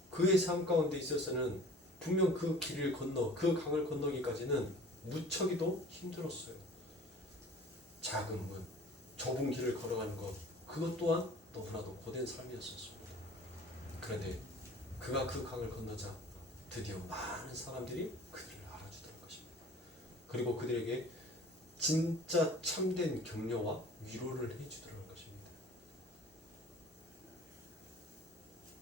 그의 삶 가운데 있어서는 분명 그 길을 건너 그 강을 건너기까지는 무척이도 힘들었어요. 작은 문, 좁은 길을 걸어가는 것, 그것 또한 너무나도 고된 삶이었습니다. 그런데 그가 그 강을 건너자 드디어 많은 사람들이 그들을 알아주더라는 것입니다. 그리고 그들에게 진짜 참된 격려와 위로를 해주더라는 것입니다.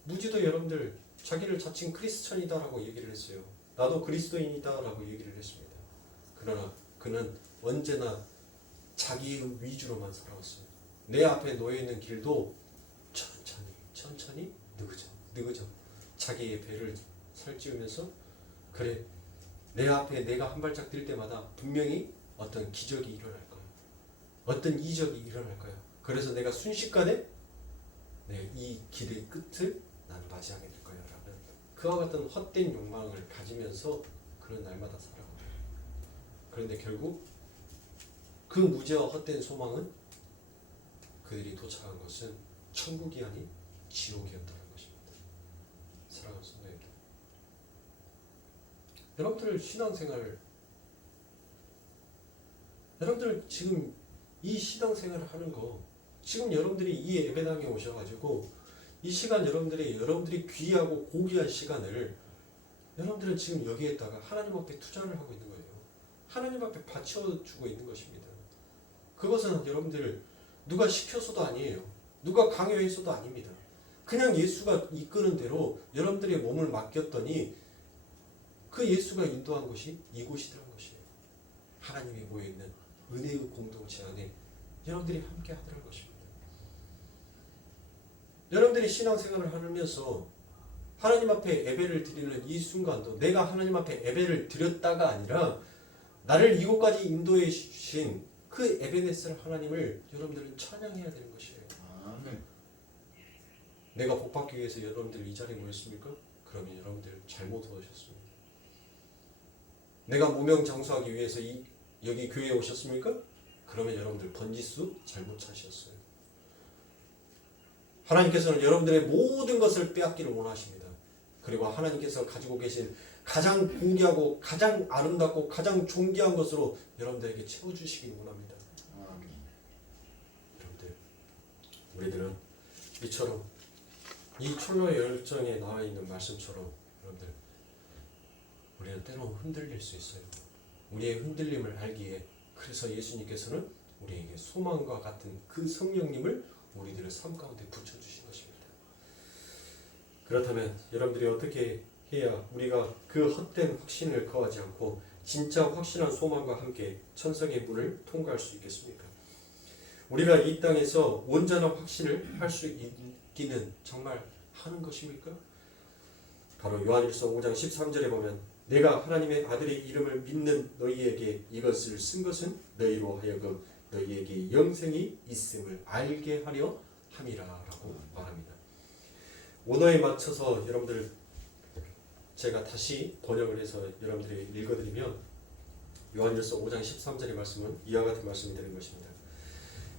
무지도 여러분들 자기를 자칭 크리스천이다라고 얘기를 했어요. 나도 그리스도인이다라고 얘기를 했습니다. 그러나 그는 언제나 자기의 위주로만 살아왔어요. 내 앞에 놓여있는 길도 천천히 느그저 자기의 배를 살찌우면서 그래, 내 앞에 내가 한 발짝 뛸 때마다 분명히 어떤 기적이 일어날 거야. 어떤 이적이 일어날 거야. 그래서 내가 순식간에 이 길의 끝을 난 맞이하게 될 거야 라는 그와 같은 헛된 욕망을 가지면서 그런 날마다 살아가요. 그런데 결국 그 무지와 헛된 소망은 그들이 도착한 것은 천국이 아닌 지옥이었다는 것입니다. 사랑하는 성도님들, 여러분들 지금 이 신앙생활을 하는 거, 지금 여러분들이 이 예배당에 오셔가지고 이 시간 여러분들이 귀하고 고귀한 시간을 여러분들은 지금 여기에다가 하나님 앞에 투자를 하고 있는 거예요. 하나님 앞에 바쳐주고 있는 것입니다. 그것은 여러분들 누가 시켜서도 아니에요. 누가 강요해서도 아닙니다. 그냥 예수가 이끄는 대로 여러분들의 몸을 맡겼더니 그 예수가 인도한 곳이 이곳이라는 것이에요. 하나님이 모여있는 은혜의 공동체 안에 여러분들이 함께 하더라는 것입니다. 여러분들이 신앙생활을 하면서 하나님 앞에 예배를 드리는 이 순간도 내가 하나님 앞에 예배를 드렸다가 아니라 나를 이곳까지 인도해 주신 그 에베네셀 하나님을 여러분들은 찬양해야 되는 것이에요. 아멘. 내가 복받기 위해서 여러분들 이 자리에 모였습니까? 그러면 여러분들 잘못 오셨습니다. 내가 무명장수하기 위해서 여기 교회에 오셨습니까? 그러면 여러분들 번지수 잘못 찾으셨어요. 하나님께서는 여러분들의 모든 것을 빼앗기를 원하십니다. 그리고 하나님께서 가지고 계신 가장 고귀하고 가장 아름답고 가장 존귀한 것으로 여러분들에게 채워주시길 원합니다. 여러분들, 우리들은 이처럼 이 철로의 열정에 나와 있는 말씀처럼 여러분들, 우리는 때로는 흔들릴 수 있어요. 우리의 흔들림을 알기에 그래서 예수님께서는 우리에게 소망과 같은 그 성령님을 우리들의 삶 가운데 붙여주신 것입니다. 그렇다면 여러분들이 어떻게 해야 우리가 그 헛된 확신을 거하지 않고 진짜 확실한 소망과 함께 천성의 문을 통과할 수 있겠습니까? 우리가 이 땅에서 온전한 확신을 할 수 있기는 정말 하는 것입니까? 바로 요한일서 5장 13절에 보면 내가 하나님의 아들의 이름을 믿는 너희에게 이것을 쓴 것은 너희로 하여금 너희에게 영생이 있음을 알게 하려 함이라 라고 말합니다. 원어에 맞춰서 여러분들 제가 다시 번역을 해서 여러분들에게 읽어드리면 요한일서 5장 13절의 말씀은 이와 같은 말씀이 되는 것입니다.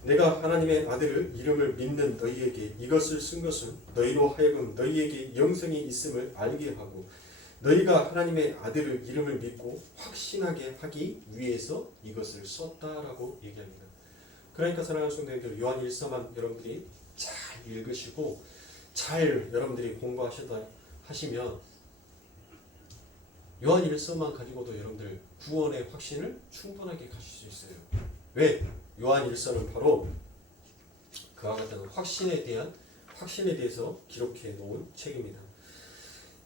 내가 하나님의 아들을 이름을 믿는 너희에게 이것을 쓴 것은 너희로 하여금 너희에게 영생이 있음을 알게 하고 너희가 하나님의 아들을 이름을 믿고 확신하게 하기 위해서 이것을 썼다라고 얘기합니다. 그러니까 사랑하는 성도님들 요한 1서만 여러분들이 잘 읽으시고 잘 여러분들이 하시면 요한 1서만 가지고도 여러분들 구원의 확신을 충분하게 가질 수 있어요. 왜? 요한 1서는 바로 그와 같은 확신에 대해서 기록해 놓은 책입니다.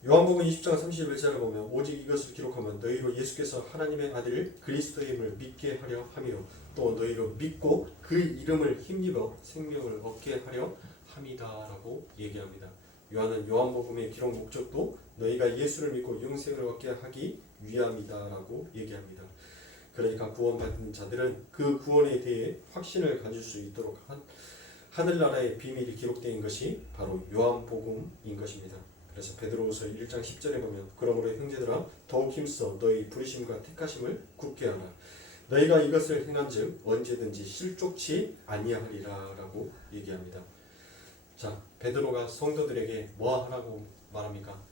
요한복음 20장 31절을 보면 오직 이것을 기록하면 너희로 예수께서 하나님의 아들 그리스도임을 믿게 하려 함이요 또 너희로 믿고 그 이름을 힘입어 생명을 얻게 하려 함이다라고 얘기합니다. 요한은 요한복음의 기록 목적도 너희가 예수를 믿고 영생을 얻게 하기 위함이다라고 얘기합니다. 그러니까 구원받은 자들은 그 구원에 대해 확신을 가질 수 있도록 하늘나라의 비밀이 기록된 것이 바로 요한복음인 것입니다. 그래서 베드로후서 1장 10절에 보면 그러므로 형제들아 더욱 힘써 너희 부르심과 택하심을 굳게 하라. 너희가 이것을 행한즉 언제든지 실족치 아니하리라 라고 얘기합니다. 자, 베드로가 성도들에게 뭐 하라고 말합니까?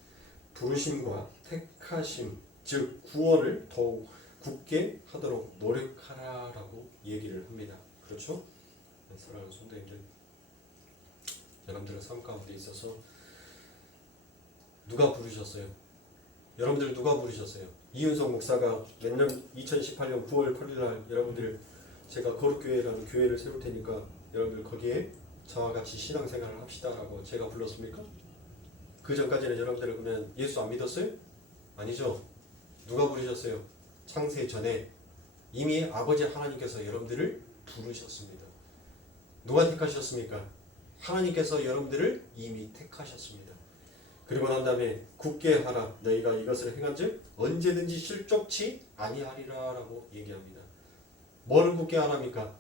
부르심과 택하심, 즉 구원을 더욱 굳게 하도록 노력하라라고 얘기를 합니다. 그렇죠? 사랑하는 성도님들, 여러분들의 삶 가운데 있어서 누가 부르셨어요? 여러분들 누가 부르셨어요? 이윤석 목사가 몇년 2018년 9월 8일 날 여러분들 제가 거룩교회라는 교회를 세울 테니까 여러분들 거기에 저와 같이 신앙생활을 합시다라고 제가 불렀습니까? 그 전까지는 여러분들 그러면 예수 안 믿었어요? 아니죠. 누가 부르셨어요? 창세 전에 이미 아버지 하나님께서 여러분들을 부르셨습니다. 누가 택하셨습니까? 하나님께서 여러분들을 이미 택하셨습니다. 그리고 난 다음에 굳게 하라. 너희가 이것을 행한즉 언제든지 실족치 아니하리라 라고 얘기합니다. 뭐를 굳게 하랍니까?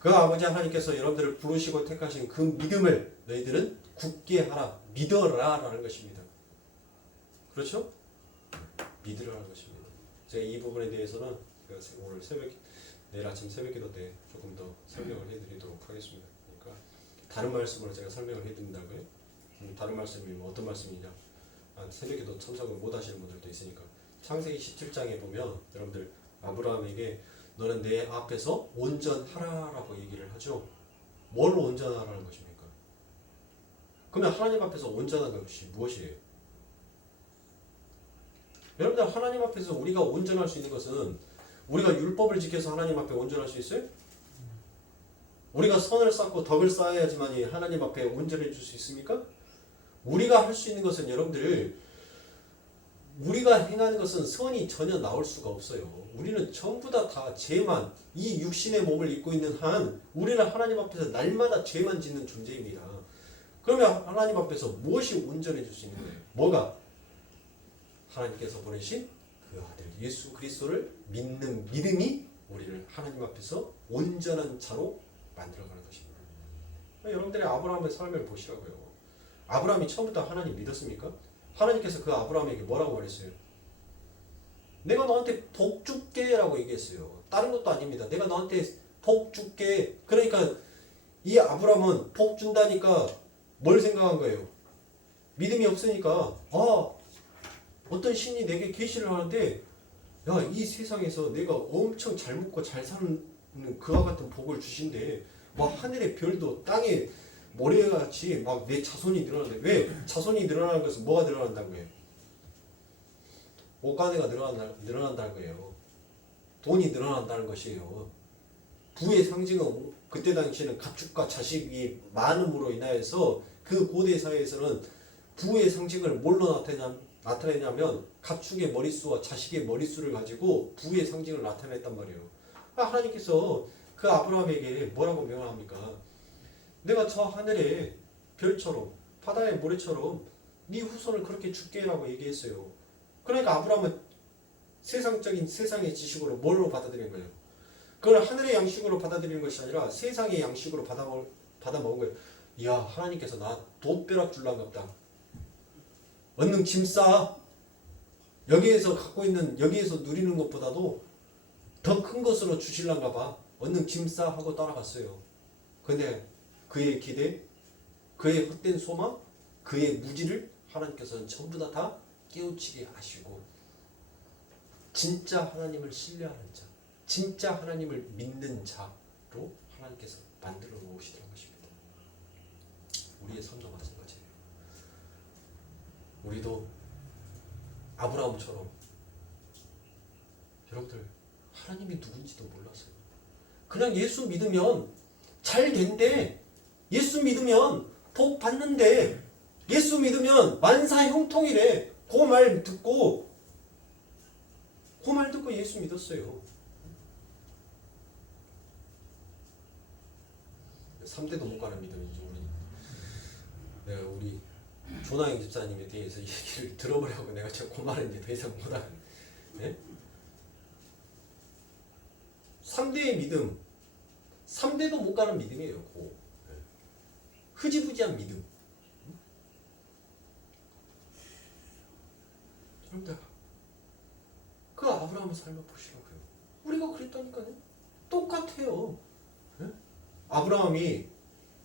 그 아버지 하나님께서 여러분들을 부르시고 택하신 그 믿음을 너희들은 굳게 하라. 믿어라 라는 것입니다. 그렇죠? 믿으라는 것입니다. 제가 이 부분에 대해서는 오늘 내일 아침 새벽기도 때 조금 더 설명을 해드리도록 하겠습니다. 그러니까 다른 말씀으로 제가 설명을 해드린다고요? 다른 말씀이 어떤 말씀이냐? 새벽기도 참석을 못 하시는 분들도 있으니까 창세기 17장에 보면 여러분들 아브라함에게 너는 내 앞에서 온전하라라고 얘기를 하죠. 뭘 온전하라는 것입니까? 그러면 하나님 앞에서 온전한 것이 무엇이에요? 여러분들 하나님 앞에서 우리가 온전할 수 있는 것은 우리가 율법을 지켜서 하나님 앞에 온전할 수 있어요? 우리가 선을 쌓고 덕을 쌓아야지만 하나님 앞에 온전해질 수 있습니까? 우리가 할 수 있는 것은 여러분들 우리가 행하는 것은 선이 전혀 나올 수가 없어요. 우리는 전부 다 죄만 이 육신의 몸을 입고 있는 한 우리는 하나님 앞에서 날마다 죄만 짓는 존재입니다. 그러면 하나님 앞에서 무엇이 온전해질 수 있는 거예요? 뭐가? 하나님께서 보내신 그 아들 예수 그리스도를 믿는 믿음이 우리를 하나님 앞에서 온전한 자로 만들어가는 것입니다. 여러분들이 아브라함의 삶을 보시라고요. 아브라함이 처음부터 하나님 믿었습니까? 하나님께서 그 아브라함에게 뭐라고 말했어요? 내가 너한테 복 줄게 라고 얘기했어요. 다른 것도 아닙니다. 내가 너한테 복 줄게. 그러니까 이 아브라함은 복 준다니까 뭘 생각한 거예요? 믿음이 없으니까 어떤 신이 내게 계시를 하는데 야, 이 세상에서 내가 엄청 잘 먹고 잘 사는 그와 같은 복을 주신대. 막 하늘의 별도 땅에 모래같이 막 내 자손이 늘어나는데 왜? 자손이 늘어나는 것은 뭐가 늘어난다는 거예요? 옷가네가 늘어난다는 거예요. 돈이 늘어난다는 것이에요. 부의 상징은 그때 당시에는 가축과 자식이 많음으로 인하여서 그 고대 사회에서는 부의 상징을 뭘로 나타내냐면 가축의 머릿수와 자식의 머릿수를 가지고 부의 상징을 나타냈단 말이에요. 하나님께서 그 아브라함에게 뭐라고 명령합니까? 내가 저 하늘의 별처럼 바다의 모래처럼 네 후손을 그렇게 줄게 라고 얘기했어요. 그러니까 아브라함은 세상적인 세상의 지식으로 뭘로 받아들인 거예요? 그걸 하늘의 양식으로 받아들이는 것이 아니라 세상의 양식으로 받아 먹은 거예요. 이야, 하나님께서 나 돛벼락 줄란갑다. 얼른 짐 싸. 여기에서 갖고 있는, 여기에서 누리는 것보다도 더 큰 것으로 주실란가 봐. 얼른 짐 싸 하고 따라갔어요. 근데 그의 기대, 그의 헛된 소망, 그의 무지를 하나님께서는 전부 다 깨우치게 하시고 진짜 하나님을 신뢰하는 자, 진짜 하나님을 믿는 자로 하나님께서 만들어 놓으시던 것입니다. 우리의 삶도 마찬가지예요. 우리도 아브라함처럼 여러분들 하나님이 누군지도 몰랐어요. 그냥 예수 믿으면 잘 된대. 예수 믿으면 복 받는데. 예수 믿으면 만사 형통이래. 그 말 듣고 예수 믿었어요. 3대도 못 가는 믿음이죠. 내가 우리 조나영 집사님에 대해서 얘기를 들어보려고 내가 저 고말했는데 더 이상 못하네. 네? 3대의 믿음, 3대도 못 가는 믿음이에요. 흐지부지한 믿음. 여러분들 그 아브라함의 삶을 보시라고요. 우리가 그랬다니까요. 똑같아요. 네? 아브라함이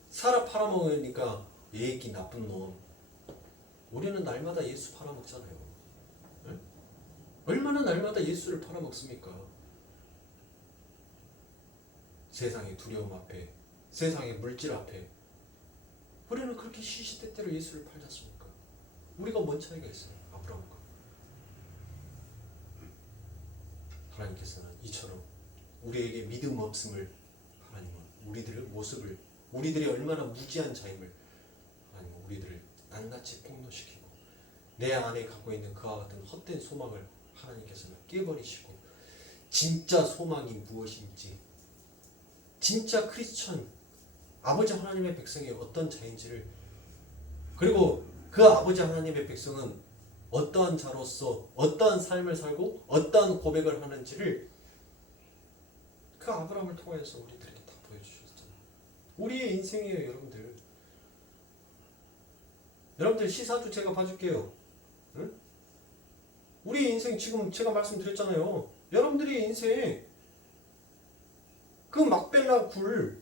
사라 팔아먹으니까 얘기 나쁜 놈. 우리는 날마다 예수 팔아먹잖아요. 네? 얼마나 날마다 예수를 팔아먹습니까? 세상의 두려움 앞에, 세상의 물질 앞에 우리는 그렇게 시시때때로 예수를 팔지 않습니까? 우리가 뭔 차이가 있어요? 아브라함과. 하나님께서는 이처럼 우리에게 믿음 없음을, 하나님은 우리들의 모습을, 우리들이 얼마나 무지한 자임을 하나님은 우리들을 낱낱이 폭로시키고 내 안에 갖고 있는 그와 같은 헛된 소망을 하나님께서는 깨버리시고 진짜 소망이 무엇인지, 진짜 크리스천 아버지 하나님의 백성이 어떤 자인지를, 그리고 그 아버지 하나님의 백성은 어떠한 자로서 어떠한 삶을 살고 어떠한 고백을 하는지를 그 아브라함을 통해서 우리들에게 다 보여주셨잖아요. 우리의 인생이에요. 여러분들 시사주 제가 봐줄게요. 응? 우리의 인생 지금 제가 말씀드렸잖아요. 여러분들의 인생 그 막벨라 굴,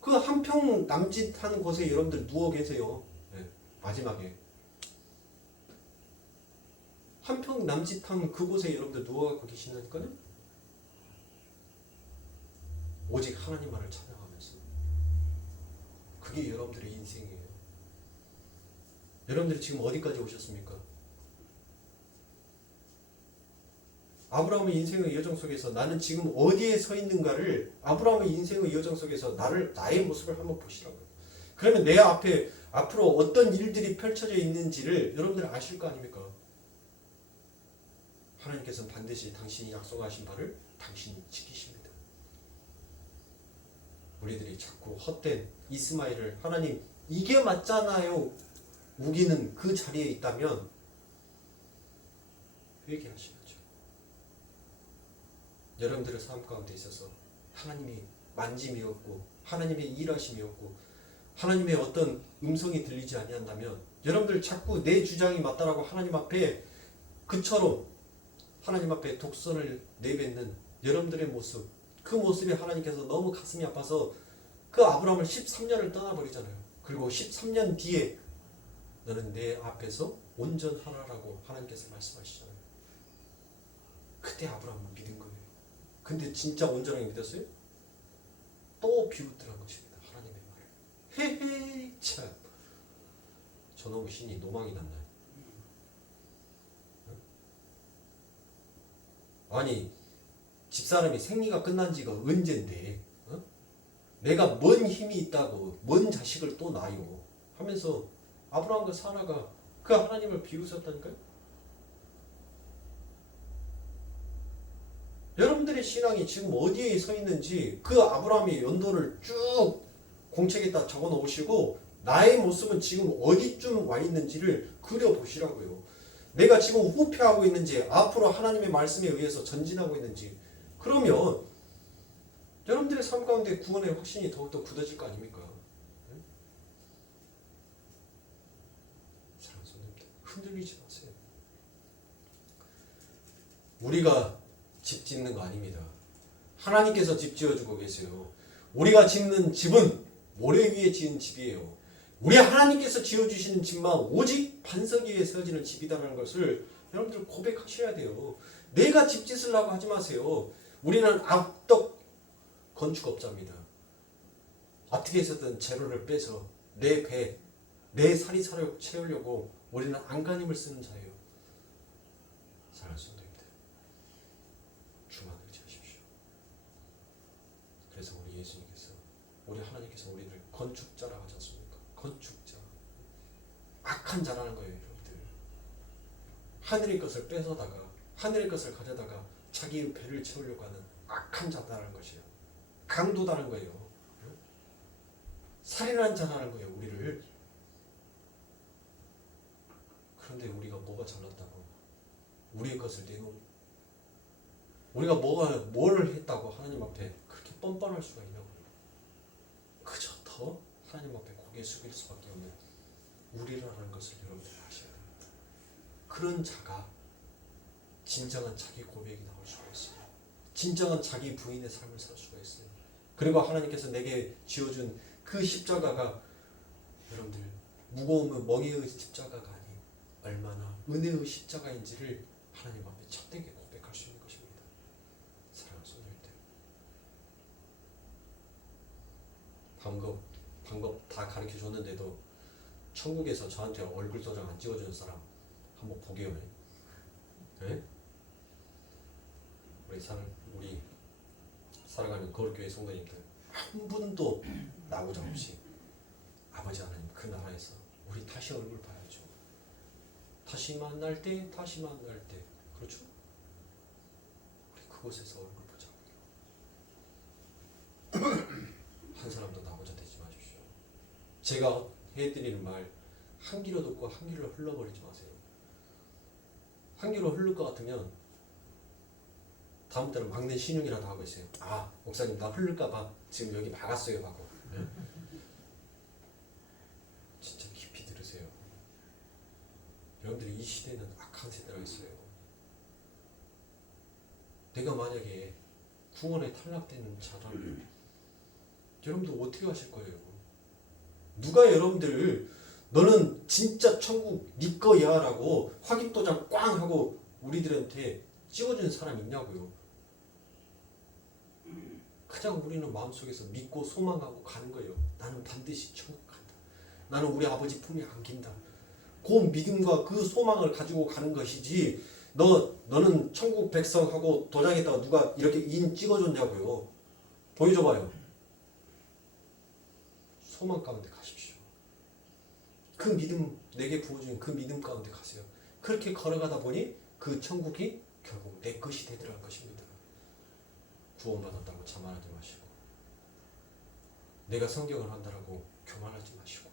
그 한평 남짓하는 곳에 여러분들 누워 계세요. 네, 마지막에 한평 남짓한 그곳에 여러분들 누워갖고 계신다니까요. 오직 하나님만을 찬양하면서. 그게 여러분들의 인생이에요. 여러분들이 지금 어디까지 오셨습니까? 아브라함의 인생의 여정 속에서 나는 지금 어디에 서 있는가를, 아브라함의 인생의 여정 속에서 나의 모습을 한번 보시라고요. 그러면 내 앞에 앞으로 어떤 일들이 펼쳐져 있는지를 여러분들 아실 거 아닙니까? 하나님께서는 반드시 당신이 약속하신 바를 당신이 지키십니다. 우리들이 자꾸 헛된 이스마엘을 하나님 이게 맞잖아요 우기는 그 자리에 있다면 회개하셔야죠. 여러분들의 삶 가운데 있어서 하나님이 만짐이었고 하나님의 일하심이었고 하나님의 어떤 음성이 들리지 아니한다면 여러분들 자꾸 내 주장이 맞다라고 하나님 앞에 그처럼 하나님 앞에 독선을 내뱉는 여러분들의 모습, 그 모습에 하나님께서 너무 가슴이 아파서 그 아브라함을 13년을 떠나버리잖아요. 그리고 13년 뒤에 너는 내 앞에서 온전하라라고 하나님께서 말씀하시잖아요. 그때 아브라함은 믿은 거예요. 근데 진짜 온전하게 믿었어요? 또 비웃더란 것입니다. 하나님의 말을. 헤헤 참. 저놈의 신이 노망이 났나요? 아니 집사람이 생리가 끝난 지가 언젠데, 어? 내가 뭔 힘이 있다고 뭔 자식을 또 낳아요 하면서 아브라함과 사라가 그 하나님을 비웃었다니까요. 여러분들의 신앙이 지금 어디에 서 있는지 그 아브라함의 연도를 쭉 공책에다 적어 놓으시고 나의 모습은 지금 어디쯤 와 있는지를 그려보시라고요. 내가 지금 후퇴하고 있는지 앞으로 하나님의 말씀에 의해서 전진하고 있는지. 그러면 여러분들의 삶 가운데 구원의 확신이 더욱더 굳어질 거 아닙니까? 사랑하는 성도님들, 흔들리지 마세요. 우리가 집 짓는 거 아닙니다. 하나님께서 집 지어주고 계세요. 우리가 짓는 집은 모래 위에 지은 집이에요. 우리 하나님께서 지어주시는 집만 오직 반석 위에 세워지는 집이다라는 것을 여러분들 고백하셔야 돼요. 내가 집 짓으려고 하지 마세요. 우리는 악덕 건축업자입니다. 어떻게 해서든 재료를 빼서 내 배, 내 살이 채우려고 우리는 안간힘을 쓰는 자예요. 사랑하는 성도님들, 주만 의지하십시오. 그래서 우리 예수님께서, 우리 하나님께서 우리를 건축자라고 하지 않습니까? 건축자. 악한 자라는 거예요, 여러분들. 하늘의 것을 뺏어다가, 하늘의 것을 가져다가 자기의 배를 채우려고 하는 악한 자다라는 것이에요. 강도다라는 거예요. 살인한 자라는 거예요, 우리를. 그런데 우리가 뭐가 잘났다고 우리의 것을 내놓은, 우리가 뭘 했다고 하나님 앞에 그렇게 뻔뻔할 수가 있냐고요. 그저 더 하나님 앞에 고개 숙일 수밖에 없는 우리라는 것을 여러분들 아셔야 됩니다. 그런 자가 진정한 자기 고백이 나올 수가 있어요. 진정한 자기 부인의 삶을 살 수가 있어요. 그리고 하나님께서 내게 지어준 그 십자가가 여러분들 무거우면 멍에의 십자가가 아닌 얼마나 은혜의 십자가인지를 하나님 앞에 참되게 고백할 수 있는 것입니다. 사랑하는 성도님들, 방법 다 가르쳐 줬는데도 천국에서 저한테 얼굴 도장 안 찍어주는 사람 한번 보게요. 네? 우리 살아가는 거룩교회 성도님들 한 분도 나오자 없이 아버지 하나님 그 나라에서 우리 다시 얼굴 봐야죠. 다시 만날 때 그렇죠? 우리 그곳에서 얼굴 보자고요. 한 사람도 나오자 되지 마십시오. 제가 해드리는 말 한 귀로 듣고 한 귀로 흘러버리지 마세요. 한 귀로 흐를 것 같으면 다음부터는 막내 신용이라도 하고 있어요. 아, 목사님 나 흐를까봐 지금 여기 막았어요 하고. 진짜 깊이 들으세요. 여러분들이 이 시대는 악한 세대가 있어요. 내가 만약에 구원에 탈락된 자라면 여러분들 어떻게 하실 거예요? 누가 여러분들 너는 진짜 천국 네 거야 라고 확인도장 꽝 하고 우리들한테 찍어주는 사람 있냐고요. 그냥 우리는 마음속에서 믿고 소망하고 가는 거예요. 나는 반드시 천국 간다. 나는 우리 아버지 품에 안긴다. 그 믿음과 그 소망을 가지고 가는 것이지 너는 천국 백성하고 도장에다가 누가 이렇게 인 찍어줬냐고요. 보여줘봐요. 소망 가운데 가십시오. 그 믿음, 내게 부어준 그 믿음 가운데 가세요. 그렇게 걸어가다 보니 그 천국이 결국 내 것이 되더라는 것입니다. 구원받았다고 자만하지 마시고, 내가 성경을 한다라고 교만하지 마시고,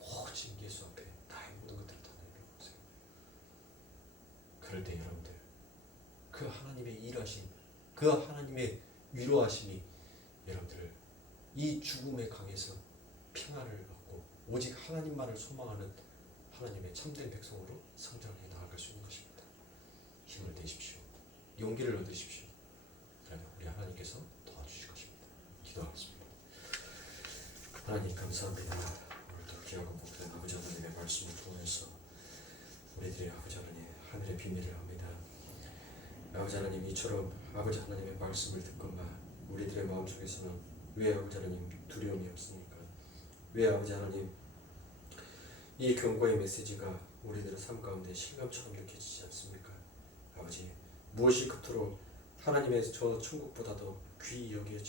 오직 예수 앞에 나의 모든 것들을 다 내려놓으세요. 그럴 때 여러분들 그 하나님의 일하심, 그 하나님의 위로하심이 여러분들을 이 죽음의 강에서 평안을 얻고 오직 하나님만을 소망하는 하나님의 참된 백성으로 성장해 나아갈 수 있는 것입니다. 힘을 내십시오. 용기를 얻으십시오. 그러면 우리 하나님께서 도와주실 것입니다. 기도하겠습니다. 하나님 감사합니다. 오늘도 귀하고 복된 아버지 하나님의 말씀을 통해서 우리들의 아버지 하나님 하늘의 비밀을 합니다. 아버지 하나님 이처럼 아버지 하나님의 말씀을 듣건만 우리들의 마음속에서는 왜 아버지 하나님 두려움이 없습니까? 왜 아버지 하나님 이 경고의 메시지가 우리들의 삶 가운데 실감처럼 느껴지지 않습니까? 아버지 무엇이 그토록 하나님의 저 천국보다도 귀히 여겨지